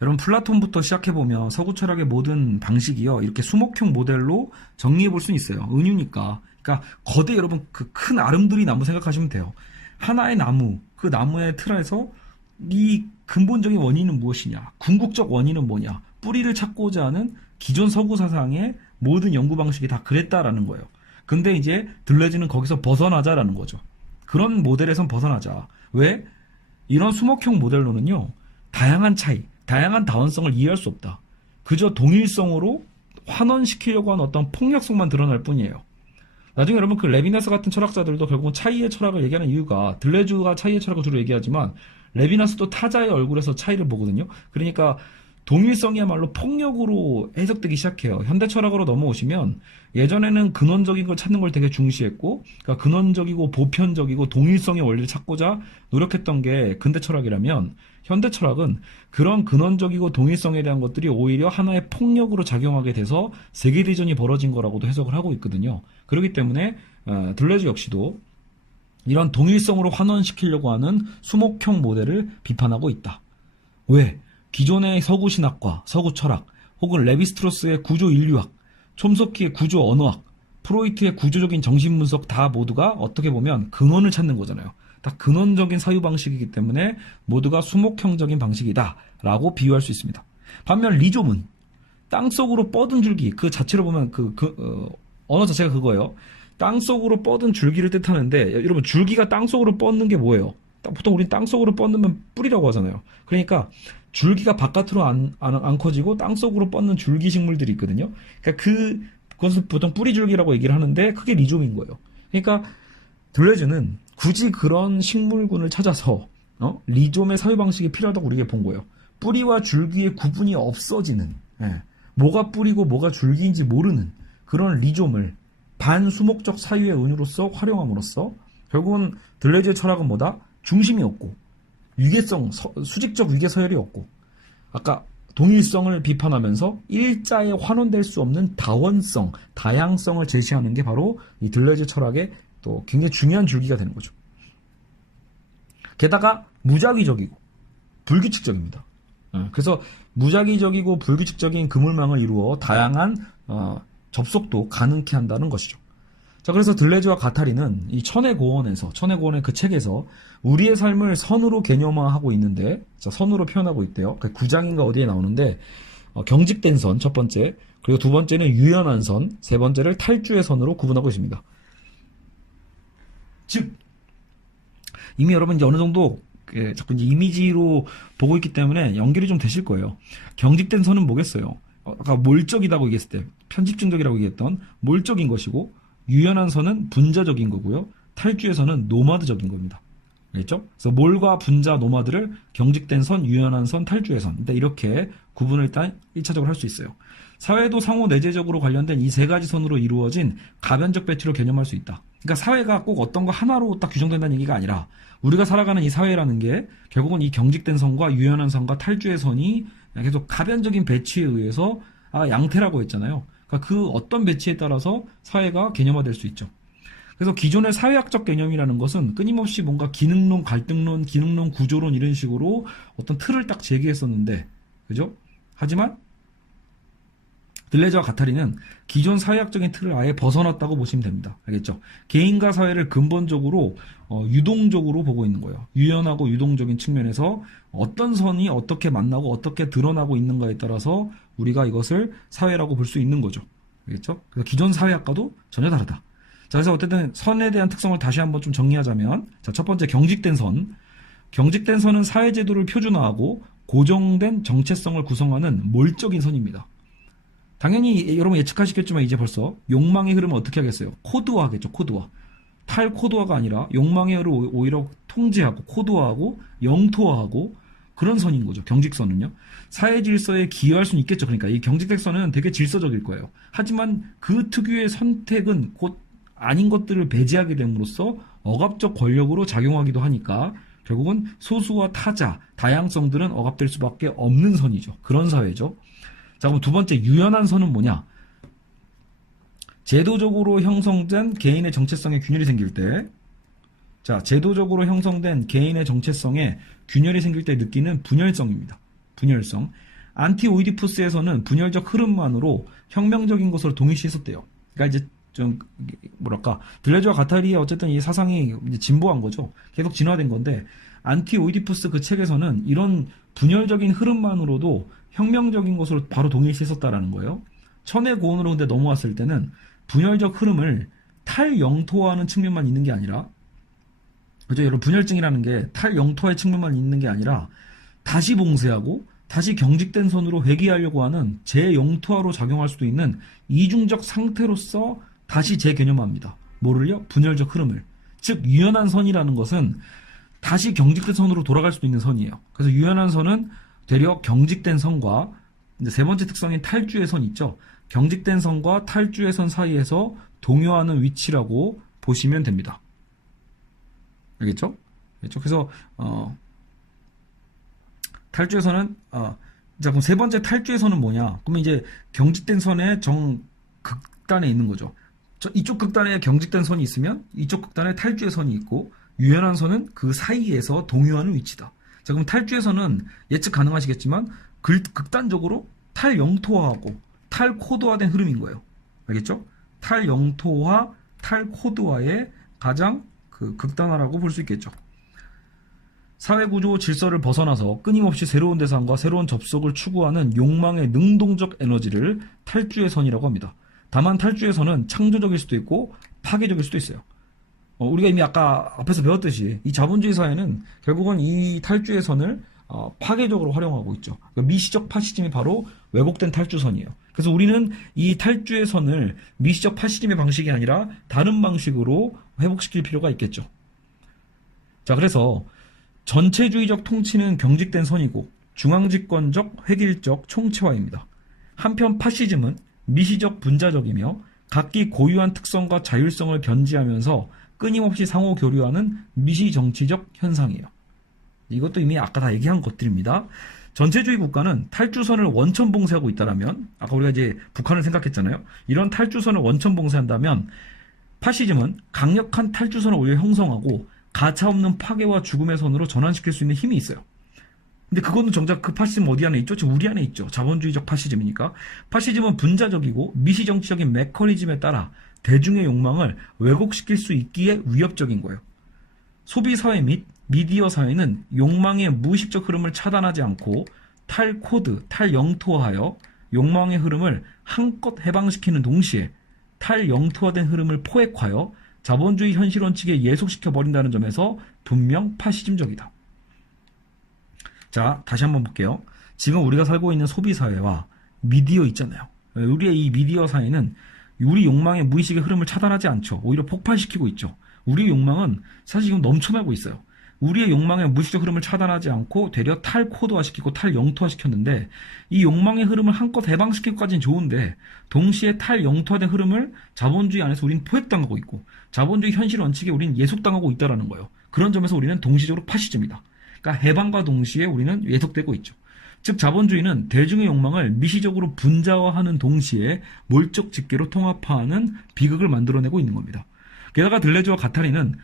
여러분 플라톤부터 시작해보면 서구 철학의 모든 방식이요 이렇게 수목형 모델로 정리해볼 수는 있어요. 은유니까. 그러니까 거대 여러분 그 큰 아름드리 나무 생각하시면 돼요. 하나의 나무, 그 나무의 틀에서 이 근본적인 원인은 무엇이냐, 궁극적 원인은 뭐냐, 뿌리를 찾고자 하는 기존 서구 사상의 모든 연구 방식이 다 그랬다라는 거예요. 근데 이제 들레즈는 거기서 벗어나자라는 거죠. 그런 모델에선 벗어나자. 왜? 이런 수목형 모델로는요 다양한 차이, 다양한 다원성을 이해할 수 없다. 그저 동일성으로 환원시키려고 하는 어떤 폭력성만 드러날 뿐이에요. 나중에 여러분 그 레비나스 같은 철학자들도 결국은 차이의 철학을 얘기하는 이유가 들레주가 차이의 철학을 주로 얘기하지만 레비나스도 타자의 얼굴에서 차이를 보거든요. 그러니까 동일성이야말로 폭력으로 해석되기 시작해요. 현대 철학으로 넘어오시면 예전에는 근원적인 걸 찾는 걸 되게 중시했고, 그러니까 근원적이고 보편적이고 동일성의 원리를 찾고자 노력했던 게 근대 철학이라면, 현대 철학은 그런 근원적이고 동일성에 대한 것들이 오히려 하나의 폭력으로 작용하게 돼서 세계대전이 벌어진 거라고도 해석을 하고 있거든요. 그렇기 때문에 들레즈 역시도 이런 동일성으로 환원시키려고 하는 수목형 모델을 비판하고 있다. 왜? 기존의 서구 신학과, 서구 철학, 혹은 레비스트로스의 구조 인류학, 촘스키의 구조 언어학, 프로이트의 구조적인 정신분석 다 모두가 어떻게 보면 근원을 찾는 거잖아요. 다 근원적인 사유 방식이기 때문에 모두가 수목형적인 방식이다 라고 비유할 수 있습니다. 반면 리좀은 땅속으로 뻗은 줄기, 그 자체로 보면 언어 자체가 그거예요. 땅속으로 뻗은 줄기를 뜻하는데, 여러분 줄기가 땅속으로 뻗는 게 뭐예요? 보통 우린 땅속으로 뻗으면 뿌리라고 하잖아요. 그러니까 줄기가 바깥으로 안 커지고 땅속으로 뻗는 줄기 식물들이 있거든요. 그러니까 그것을 보통 뿌리줄기라고 얘기를 하는데 그게 리좀인 거예요. 그러니까 들레즈는 굳이 그런 식물군을 찾아서 리좀의 사유 방식이 필요하다고 우리에게 본 거예요. 뿌리와 줄기의 구분이 없어지는, 뭐가 뿌리고 뭐가 줄기인지 모르는 그런 리좀을 반수목적 사유의 은유로서 활용함으로써 결국은 들레즈의 철학은 뭐다? 중심이 없고 위계성, 수직적 위계 서열이 없고, 아까 동일성을 비판하면서 일자에 환원될 수 없는 다원성, 다양성을 제시하는 게 바로 이 들레즈 철학의 또 굉장히 중요한 줄기가 되는 거죠. 게다가 무작위적이고 불규칙적입니다. 그래서 무작위적이고 불규칙적인 그물망을 이루어 다양한 접속도 가능케 한다는 것이죠. 자, 그래서 들레즈와 가타리는 이 천해고원의 그 책에서 우리의 삶을 선으로 개념화하고 있는데, 자, 선으로 표현하고 있대요. 그 9장인가 어디에 나오는데, 경직된 선, 첫 번째, 그리고 두 번째는 유연한 선, 세 번째를 탈주의 선으로 구분하고 있습니다. 즉, 이미 여러분 이제 어느 정도 자꾸 이제 이미지로 보고 있기 때문에 연결이 좀 되실 거예요. 경직된 선은 뭐겠어요? 아까 몰적이라고 얘기했을 때, 편집중적이라고 얘기했던 몰적인 것이고, 유연한 선은 분자적인 거고요. 탈주의 선은 노마드적인 겁니다. 알겠죠? 그래서 몰과 분자, 노마드를 경직된 선, 유연한 선, 탈주의 선. 일단 이렇게 구분을 일단 1차적으로 할 수 있어요. 사회도 상호 내재적으로 관련된 이 세 가지 선으로 이루어진 가변적 배치로 개념할 수 있다. 그러니까 사회가 꼭 어떤 거 하나로 딱 규정된다는 얘기가 아니라 우리가 살아가는 이 사회라는 게 결국은 이 경직된 선과 유연한 선과 탈주의 선이 계속 가변적인 배치에 의해서 양태라고 했잖아요. 그러니까 그 어떤 배치에 따라서 사회가 개념화될 수 있죠. 그래서 기존의 사회학적 개념이라는 것은 끊임없이 뭔가 기능론, 갈등론, 기능론, 구조론 이런 식으로 어떤 틀을 딱 제기했었는데, 그죠? 하지만 들레즈와 가타리는 기존 사회학적인 틀을 아예 벗어났다고 보시면 됩니다. 알겠죠? 개인과 사회를 근본적으로 유동적으로 보고 있는 거예요. 유연하고 유동적인 측면에서 어떤 선이 어떻게 만나고 어떻게 드러나고 있는가에 따라서 우리가 이것을 사회라고 볼 수 있는 거죠. 알겠죠? 그래서 기존 사회학과도 전혀 다르다. 자, 그래서 어쨌든 선에 대한 특성을 다시 한번 좀 정리하자면, 자, 첫 번째 경직된 선. 경직된 선은 사회제도를 표준화하고 고정된 정체성을 구성하는 몰적인 선입니다. 당연히 여러분 예측하시겠지만 이제 벌써 욕망의 흐름은 어떻게 하겠어요? 코드화 하겠죠. 코드화. 탈코드화가 아니라 욕망의 흐름을 오히려 통제하고 코드화하고 영토화하고 그런 선인 거죠. 경직선은요. 사회 질서에 기여할 수는 있겠죠. 그러니까 이 경직선은 되게 질서적일 거예요. 하지만 그 특유의 선택은 곧 아닌 것들을 배제하게 됨으로써 억압적 권력으로 작용하기도 하니까 결국은 소수와 타자, 다양성들은 억압될 수밖에 없는 선이죠. 그런 사회죠. 자, 그럼 두 번째 유연한 선은 뭐냐? 제도적으로 형성된 개인의 정체성에 균열이 생길 때, 자, 제도적으로 형성된 개인의 정체성에 균열이 생길 때 느끼는 분열성입니다. 분열성. 안티오이디푸스에서는 분열적 흐름만으로 혁명적인 것으로 동일시했었대요. 그러니까 이제 좀 뭐랄까 들레즈와 가타리의 어쨌든 이 사상이 이제 진보한 거죠. 계속 진화된 건데 안티오이디푸스 그 책에서는 이런 분열적인 흐름만으로도 혁명적인 것으로 바로 동일시했었다라는 거예요. 천해고원으로 근데 넘어왔을 때는 분열적 흐름을 탈영토화하는 측면만 있는 게 아니라, 그죠? 여러분 분열증이라는 게 탈영토화의 측면만 있는 게 아니라 다시 봉쇄하고 다시 경직된 선으로 회귀하려고 하는 재영토화로 작용할 수도 있는 이중적 상태로서 다시 재개념화합니다. 뭐를요? 분열적 흐름을. 즉 유연한 선이라는 것은 다시 경직된 선으로 돌아갈 수도 있는 선이에요. 그래서 유연한 선은 되려 경직된 선과 이제 세 번째 특성인 탈주의 선 있죠. 경직된 선과 탈주의 선 사이에서 동요하는 위치라고 보시면 됩니다. 알겠죠? 알겠죠? 그래서 탈주의 선은 자 그럼 세 번째 탈주의 선은 뭐냐? 그러면 이제 경직된 선의 정극단에 있는 거죠. 이쪽 극단에 경직된 선이 있으면 이쪽 극단에 탈주의 선이 있고 유연한 선은 그 사이에서 동요하는 위치다. 자 그럼 탈주의 선은 예측 가능하시겠지만 극단적으로 탈영토화하고 탈코드화된 흐름인 거예요. 알겠죠? 탈영토화, 탈코드화의 가장 그 극단화라고 볼 수 있겠죠. 사회구조 질서를 벗어나서 끊임없이 새로운 대상과 새로운 접속을 추구하는 욕망의 능동적 에너지를 탈주의 선이라고 합니다. 다만 탈주의 선은 창조적일 수도 있고 파괴적일 수도 있어요. 우리가 이미 아까 앞에서 배웠듯이 이 자본주의 사회는 결국은 이 탈주의 선을 파괴적으로 활용하고 있죠. 그러니까 미시적 파시즘이 바로 왜곡된 탈주선이에요. 그래서 우리는 이 탈주의 선을 미시적 파시즘의 방식이 아니라 다른 방식으로 회복시킬 필요가 있겠죠. 자, 그래서 전체주의적 통치는 경직된 선이고 중앙집권적 획일적 총체화입니다. 한편 파시즘은 미시적 분자적이며 각기 고유한 특성과 자율성을 견지하면서 끊임없이 상호 교류하는 미시정치적 현상이에요. 이것도 이미 아까 다 얘기한 것들입니다. 전체주의 국가는 탈주선을 원천 봉쇄하고 있다면, 아까 우리가 이제 북한을 생각했잖아요. 이런 탈주선을 원천 봉쇄한다면 파시즘은 강력한 탈주선을 오히려 형성하고 가차없는 파괴와 죽음의 선으로 전환시킬 수 있는 힘이 있어요. 근데 그거는 정작 그 파시즘 어디 안에 있죠? 지금 우리 안에 있죠. 자본주의적 파시즘이니까. 파시즘은 분자적이고 미시정치적인 메커니즘에 따라 대중의 욕망을 왜곡시킬 수 있기에 위협적인 거예요. 소비사회 및 미디어 사회는 욕망의 무의식적 흐름을 차단하지 않고 탈코드, 탈영토화하여 욕망의 흐름을 한껏 해방시키는 동시에 탈영토화된 흐름을 포획하여 자본주의 현실 원칙에 예속시켜 버린다는 점에서 분명 파시즘적이다. 자, 다시 한번 볼게요. 지금 우리가 살고 있는 소비사회와 미디어 있잖아요. 우리의 이 미디어 사회는 우리 욕망의 무의식의 흐름을 차단하지 않죠. 오히려 폭발시키고 있죠. 우리의 욕망은 사실 지금 넘쳐나고 있어요. 우리의 욕망의 무의식적 흐름을 차단하지 않고 되려 탈코드화시키고 탈영토화시켰는데 이 욕망의 흐름을 한껏 해방시키기까지는 좋은데 동시에 탈영토화된 흐름을 자본주의 안에서 우리는 포획당하고 있고 자본주의 현실 원칙에 우리는 예속당하고 있다는 거예요. 그런 점에서 우리는 동시적으로 파시즘이다. 그러니까 해방과 동시에 우리는 예속되고 있죠. 즉 자본주의는 대중의 욕망을 미시적으로 분자화하는 동시에 몰적 집계로 통합화하는 비극을 만들어내고 있는 겁니다. 게다가 들레즈와 가타리는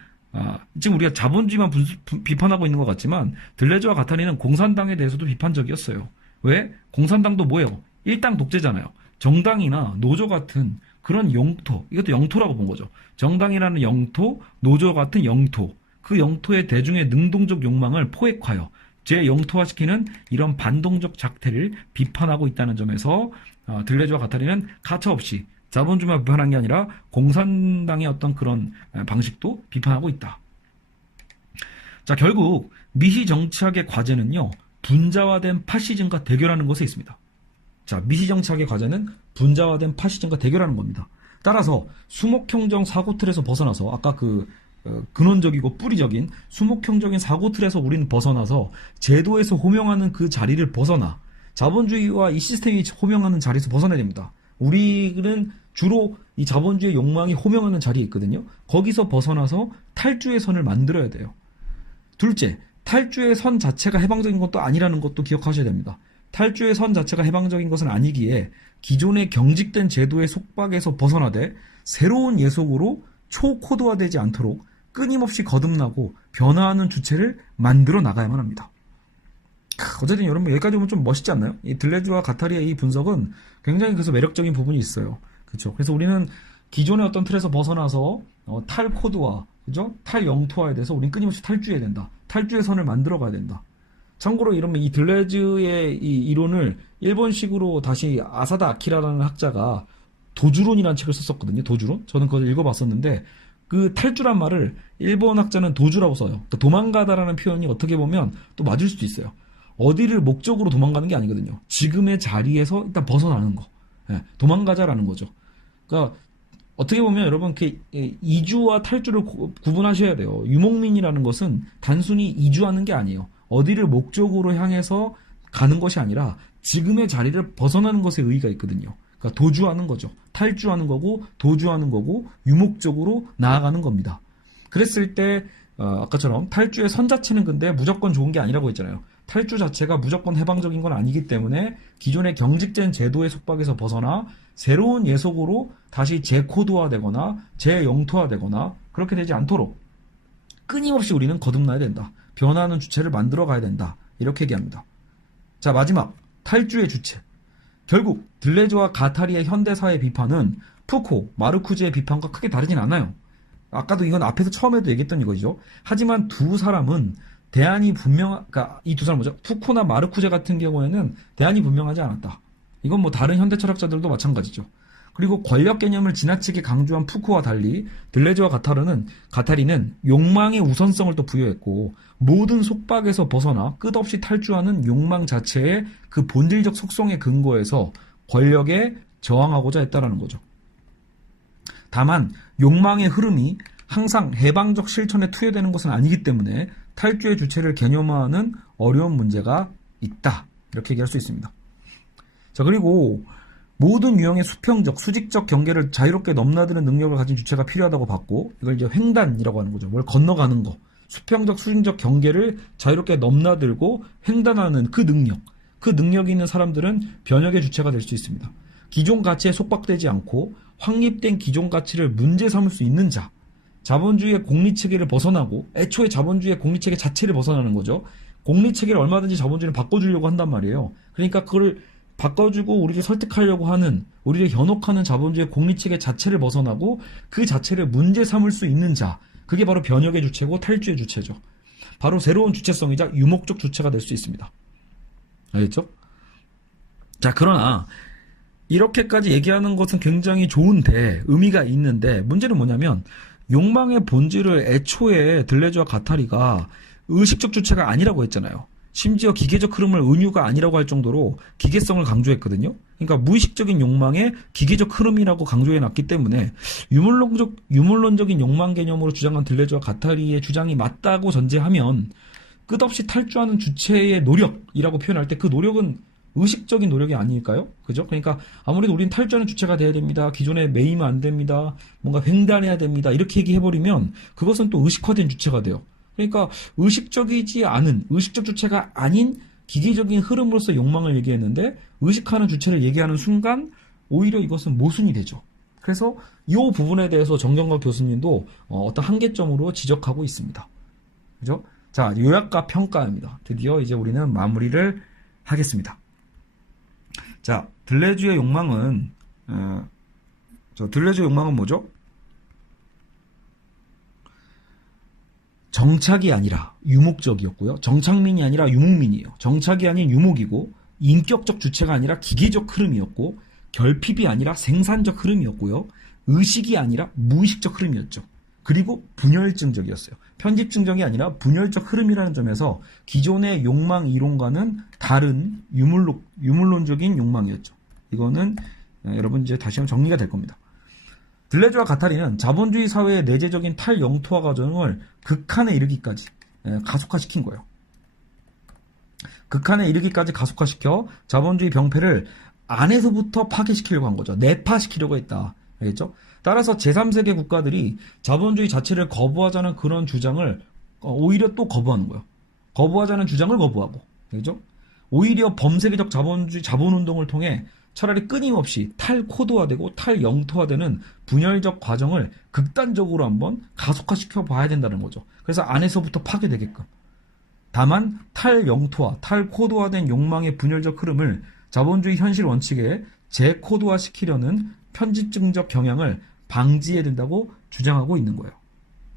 지금 우리가 자본주의만 비판하고 있는 것 같지만 들레즈와 가타리는 공산당에 대해서도 비판적이었어요. 왜? 공산당도 뭐예요? 일당 독재잖아요. 정당이나 노조 같은 그런 영토, 이것도 영토라고 본 거죠. 정당이라는 영토, 노조 같은 영토, 그 영토의 대중의 능동적 욕망을 포획하여 재영토화시키는 이런 반동적 작태를 비판하고 있다는 점에서 들레즈와 가타리는 가차없이 자본주의만 비판한 게 아니라 공산당의 어떤 그런 방식도 비판하고 있다. 자, 결국 미시정치학의 과제는요, 분자화된 파시즘과 대결하는 것에 있습니다. 자, 미시정치학의 과제는 분자화된 파시즘과 대결하는 겁니다. 따라서 수목형적 사고틀에서 벗어나서 아까 근원적이고 뿌리적인 수목형적인 사고틀에서 우리는 벗어나서 제도에서 호명하는 그 자리를 벗어나 자본주의와 이 시스템이 호명하는 자리에서 벗어나야 됩니다. 우리는 주로 이 자본주의 욕망이 호명하는 자리에 있거든요. 거기서 벗어나서 탈주의 선을 만들어야 돼요. 둘째, 탈주의 선 자체가 해방적인 것도 아니라는 것도 기억하셔야 됩니다. 탈주의 선 자체가 해방적인 것은 아니기에 기존의 경직된 제도의 속박에서 벗어나되 새로운 예속으로 초코드화되지 않도록 끊임없이 거듭나고 변화하는 주체를 만들어 나가야만 합니다. 어쨌든 여러분 여기까지 보면 좀 멋있지 않나요? 이 들레즈와 가타리의 이 분석은 굉장히 그래서 매력적인 부분이 있어요. 그렇죠? 그래서 우리는 기존의 어떤 틀에서 벗어나서 탈코드화, 그죠? 탈영토화에 대해서 우리는 끊임없이 탈주해야 된다. 탈주의 선을 만들어 가야 된다. 참고로 이러면 이 들레즈의 이 이론을 일본식으로 다시 아사다 아키라라는 학자가 도주론이라는 책을 썼었거든요. 도주론. 저는 그걸 읽어봤었는데 그 탈주란 말을 일본 학자는 도주라고 써요. 그러니까 도망가다라는 표현이 어떻게 보면 또 맞을 수도 있어요. 어디를 목적으로 도망가는 게 아니거든요. 지금의 자리에서 일단 벗어나는 거. 예, 도망가자라는 거죠. 그러니까 어떻게 보면 여러분 이주와 탈주를 구분하셔야 돼요. 유목민이라는 것은 단순히 이주하는 게 아니에요. 어디를 목적으로 향해서 가는 것이 아니라 지금의 자리를 벗어나는 것에 의의가 있거든요. 그러니까 도주하는 거죠. 탈주하는 거고 도주하는 거고 유목적으로 나아가는 겁니다. 그랬을 때 아까처럼 탈주의 선 자체는 근데 무조건 좋은 게 아니라고 했잖아요. 탈주 자체가 무조건 해방적인 건 아니기 때문에 기존의 경직된 제도의 속박에서 벗어나 새로운 예속으로 다시 재코드화되거나 재영토화되거나 그렇게 되지 않도록 끊임없이 우리는 거듭나야 된다. 변화하는 주체를 만들어 가야 된다. 이렇게 얘기합니다. 자, 마지막 탈주의 주체. 결국 들레즈와 가타리의 현대사회 비판은 푸코, 마르쿠즈의 비판과 크게 다르진 않아요. 아까도 이건 앞에서 처음에도 얘기했던 이거죠. 하지만 두 사람은 대안이 그러니까 이 두 사람 뭐죠? 푸코나 마르쿠제 같은 경우에는 대안이 분명하지 않았다. 이건 뭐 다른 현대 철학자들도 마찬가지죠. 그리고 권력 개념을 지나치게 강조한 푸코와 달리 들레즈와 가타리는 욕망의 우선성을 또 부여했고 모든 속박에서 벗어나 끝없이 탈주하는 욕망 자체의 그 본질적 속성에 근거해서 권력에 저항하고자 했다라는 거죠. 다만 욕망의 흐름이 항상 해방적 실천에 투여되는 것은 아니기 때문에 탈주의 주체를 개념화하는 어려운 문제가 있다. 이렇게 얘기할 수 있습니다. 자, 그리고 모든 유형의 수평적, 수직적 경계를 자유롭게 넘나드는 능력을 가진 주체가 필요하다고 봤고 이걸 이제 횡단이라고 하는 거죠. 뭘 건너가는 거. 수평적, 수직적 경계를 자유롭게 넘나들고 횡단하는 그 능력이 있는 사람들은 변혁의 주체가 될 수 있습니다. 기존 가치에 속박되지 않고 확립된 기존 가치를 문제 삼을 수 있는 자. 자본주의의 공리체계를 벗어나고 애초에 자본주의의 공리체계 자체를 벗어나는 거죠. 공리체계를 얼마든지 자본주의를 바꿔주려고 한단 말이에요. 그러니까 그걸 바꿔주고 우리를 설득하려고 하는, 우리를 현혹하는 자본주의 공리체계 자체를 벗어나고 그 자체를 문제 삼을 수 있는 자. 그게 바로 변혁의 주체고 탈주의 주체죠. 바로 새로운 주체성이자 유목적 주체가 될 수 있습니다. 알겠죠? 자, 그러나 이렇게까지 얘기하는 것은 굉장히 좋은데 의미가 있는데 문제는 뭐냐면 욕망의 본질을 애초에 들레즈와 가타리가 의식적 주체가 아니라고 했잖아요. 심지어 기계적 흐름을 은유가 아니라고 할 정도로 기계성을 강조했거든요. 그러니까 무의식적인 욕망의 기계적 흐름이라고 강조해놨기 때문에 유물론적인 욕망 개념으로 주장한 들레즈와 가타리의 주장이 맞다고 전제하면 끝없이 탈주하는 주체의 노력이라고 표현할 때 그 노력은 의식적인 노력이 아닐까요? 그죠? 그러니까 아무래도 우린 탈주하는 주체가 돼야 됩니다. 기존에 매이면 안 됩니다. 뭔가 횡단해야 됩니다. 이렇게 얘기해버리면 그것은 또 의식화된 주체가 돼요. 그러니까 의식적이지 않은, 의식적 주체가 아닌 기계적인 흐름으로서 욕망을 얘기했는데 의식하는 주체를 얘기하는 순간 오히려 이것은 모순이 되죠. 그래서 이 부분에 대해서 정경각 교수님도 어떤 한계점으로 지적하고 있습니다. 그죠? 자, 요약과 평가입니다. 드디어 이제 우리는 마무리를 하겠습니다. 자, 들레즈의 욕망은 뭐죠? 정착이 아니라 유목적이었고요. 정착민이 아니라 유목민이에요. 정착이 아닌 유목이고 인격적 주체가 아니라 기계적 흐름이었고 결핍이 아니라 생산적 흐름이었고요. 의식이 아니라 무의식적 흐름이었죠. 그리고 분열증적이었어요. 편집증적이 아니라 분열적 흐름이라는 점에서 기존의 욕망 이론과는 다른 유물론적인 욕망이었죠. 이거는 여러분 이제 다시 한번 정리가 될 겁니다. 들레즈와 가타리는 자본주의 사회의 내재적인 탈영토화 과정을 극한에 이르기까지 가속화시킨 거예요. 극한에 이르기까지 가속화시켜 자본주의 병폐를 안에서부터 파괴시키려고 한 거죠. 내파시키려고 했다. 알겠죠? 따라서 제3세계 국가들이 자본주의 자체를 거부하자는 그런 주장을 오히려 또 거부하는 거예요. 거부하자는 주장을 거부하고. 알겠죠? 오히려 범세계적 자본운동을 통해 차라리 끊임없이 탈코드화되고 탈영토화되는 분열적 과정을 극단적으로 한번 가속화시켜 봐야 된다는 거죠. 그래서 안에서부터 파괴되게끔. 다만 탈영토화, 탈코드화된 욕망의 분열적 흐름을 자본주의 현실 원칙에 재코드화시키려는 편집증적 경향을 방지해야 된다고 주장하고 있는 거예요.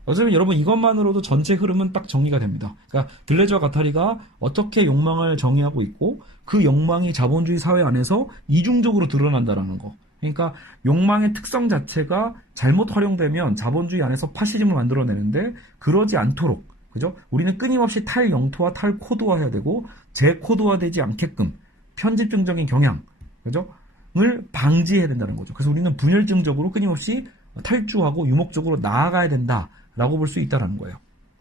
어차피 여러분 이것만으로도 전체 흐름은 딱 정리가 됩니다. 그러니까 들레즈와 가타리가 어떻게 욕망을 정의하고 있고 그 욕망이 자본주의 사회 안에서 이중적으로 드러난다라는 거. 그러니까 욕망의 특성 자체가 잘못 활용되면 자본주의 안에서 파시즘을 만들어내는데 그러지 않도록, 그죠? 우리는 끊임없이 탈영토화, 탈코드화해야 되고 재코드화되지 않게끔 편집증적인 경향, 그죠? 을 방지해야 된다는 거죠. 그래서 우리는 분열증적으로 끊임없이 탈주하고 유목적으로 나아가야 된다라고 볼 수 있다라는 거예요.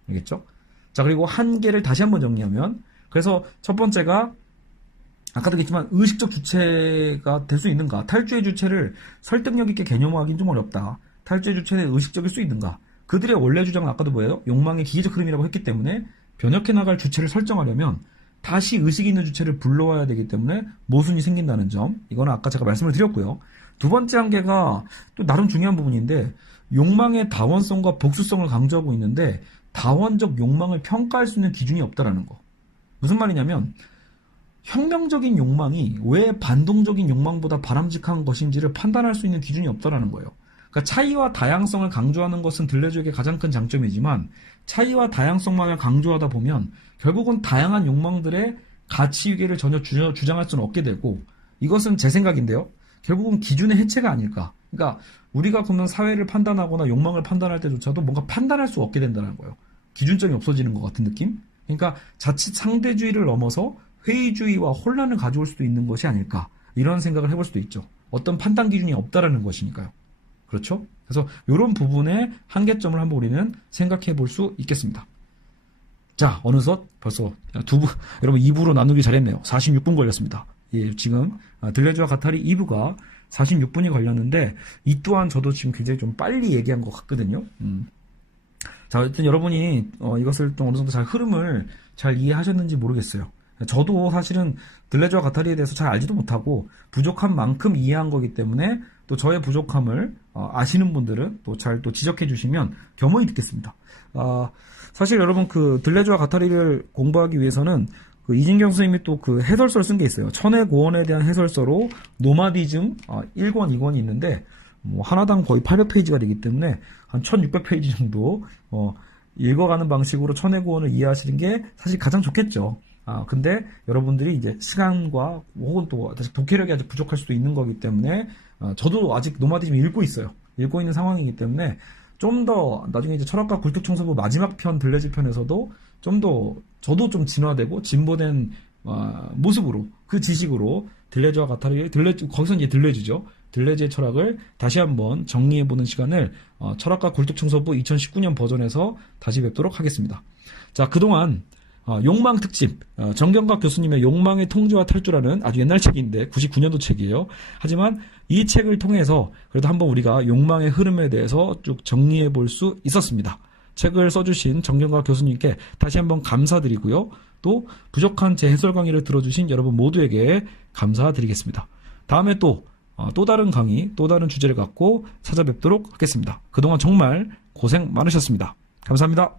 알겠죠? 자, 그리고 한계를 다시 한번 정리하면, 그래서 첫 번째가 아까도 얘기했지만 의식적 주체가 될 수 있는가? 탈주의 주체를 설득력 있게 개념화하기는 좀 어렵다. 탈주의 주체는 의식적일 수 있는가? 그들의 원래 주장은 아까도 뭐예요? 욕망의 기계적 흐름이라고 했기 때문에 변혁해 나갈 주체를 설정하려면 다시 의식 있는 주체를 불러와야 되기 때문에 모순이 생긴다는 점, 이거는 아까 제가 말씀을 드렸고요. 두 번째 한계가 또 나름 중요한 부분인데, 욕망의 다원성과 복수성을 강조하고 있는데 다원적 욕망을 평가할 수 있는 기준이 없다라는 거. 무슨 말이냐면 혁명적인 욕망이 왜 반동적인 욕망보다 바람직한 것인지를 판단할 수 있는 기준이 없다라는 거예요. 그러니까 차이와 다양성을 강조하는 것은 들레주에게 가장 큰 장점이지만 차이와 다양성만을 강조하다 보면 결국은 다양한 욕망들의 가치 위계를 전혀 주장할 수는 없게 되고, 이것은 제 생각인데요. 결국은 기준의 해체가 아닐까. 그러니까 우리가 그러면 사회를 판단하거나 욕망을 판단할 때조차도 뭔가 판단할 수 없게 된다는 거예요. 기준점이 없어지는 것 같은 느낌? 그러니까 자칫 상대주의를 넘어서 회의주의와 혼란을 가져올 수도 있는 것이 아닐까. 이런 생각을 해볼 수도 있죠. 어떤 판단 기준이 없다라는 것이니까요. 그렇죠? 그래서 이런 부분의 한계점을 한번 우리는 생각해 볼 수 있겠습니다. 자, 어느덧 벌써 여러분 2부로 나누기 잘했네요. 46분 걸렸습니다. 예, 지금 들레주와 가타리 2부가 46분이 걸렸는데 이 또한 저도 지금 굉장히 좀 빨리 얘기한 것 같거든요. 자, 하여튼 여러분이 이것을 좀 어느 정도 잘 흐름을 잘 이해하셨는지 모르겠어요. 저도 사실은 들레주와 가타리에 대해서 잘 알지도 못하고 부족한 만큼 이해한 거기 때문에 또 저의 부족함을 아시는 분들은 또 잘 또 지적해 주시면 겸허히 듣겠습니다. 사실 여러분 그 들레주와 가타리를 공부하기 위해서는 그 이진경 선생님이 또 그 해설서를 쓴 게 있어요. 천의 고원에 대한 해설서로 노마디즘 1권, 2권이 있는데 뭐 하나당 거의 800페이지가 되기 때문에 한 1600페이지 정도 읽어가는 방식으로 천의 고원을 이해하시는 게 사실 가장 좋겠죠. 근데 여러분들이 이제 시간과 혹은 또 독해력이 아직 부족할 수도 있는 거기 때문에 저도 아직 노마디즘 읽고 있어요. 읽고 있는 상황이기 때문에 좀 더 나중에 이제 철학과 굴뚝청소부 마지막 편 들레주 편에서도 좀 더 저도 좀 진화되고 진보된 모습으로 그 지식으로 들레주와 가타리 거기서 이제 들레주죠. 들레주의 철학을 다시 한번 정리해보는 시간을 철학과 굴뚝청소부 2019년 버전에서 다시 뵙도록 하겠습니다. 자, 그동안 욕망 특집, 정경각 교수님의 욕망의 통제와 탈주라는 아주 옛날 책인데 99년도 책이에요. 하지만 이 책을 통해서 그래도 한번 우리가 욕망의 흐름에 대해서 쭉 정리해 볼 수 있었습니다. 책을 써주신 정경각 교수님께 다시 한번 감사드리고요. 또 부족한 제 해설 강의를 들어주신 여러분 모두에게 감사드리겠습니다. 다음에 또 다른 강의, 또 다른 주제를 갖고 찾아뵙도록 하겠습니다. 그동안 정말 고생 많으셨습니다. 감사합니다.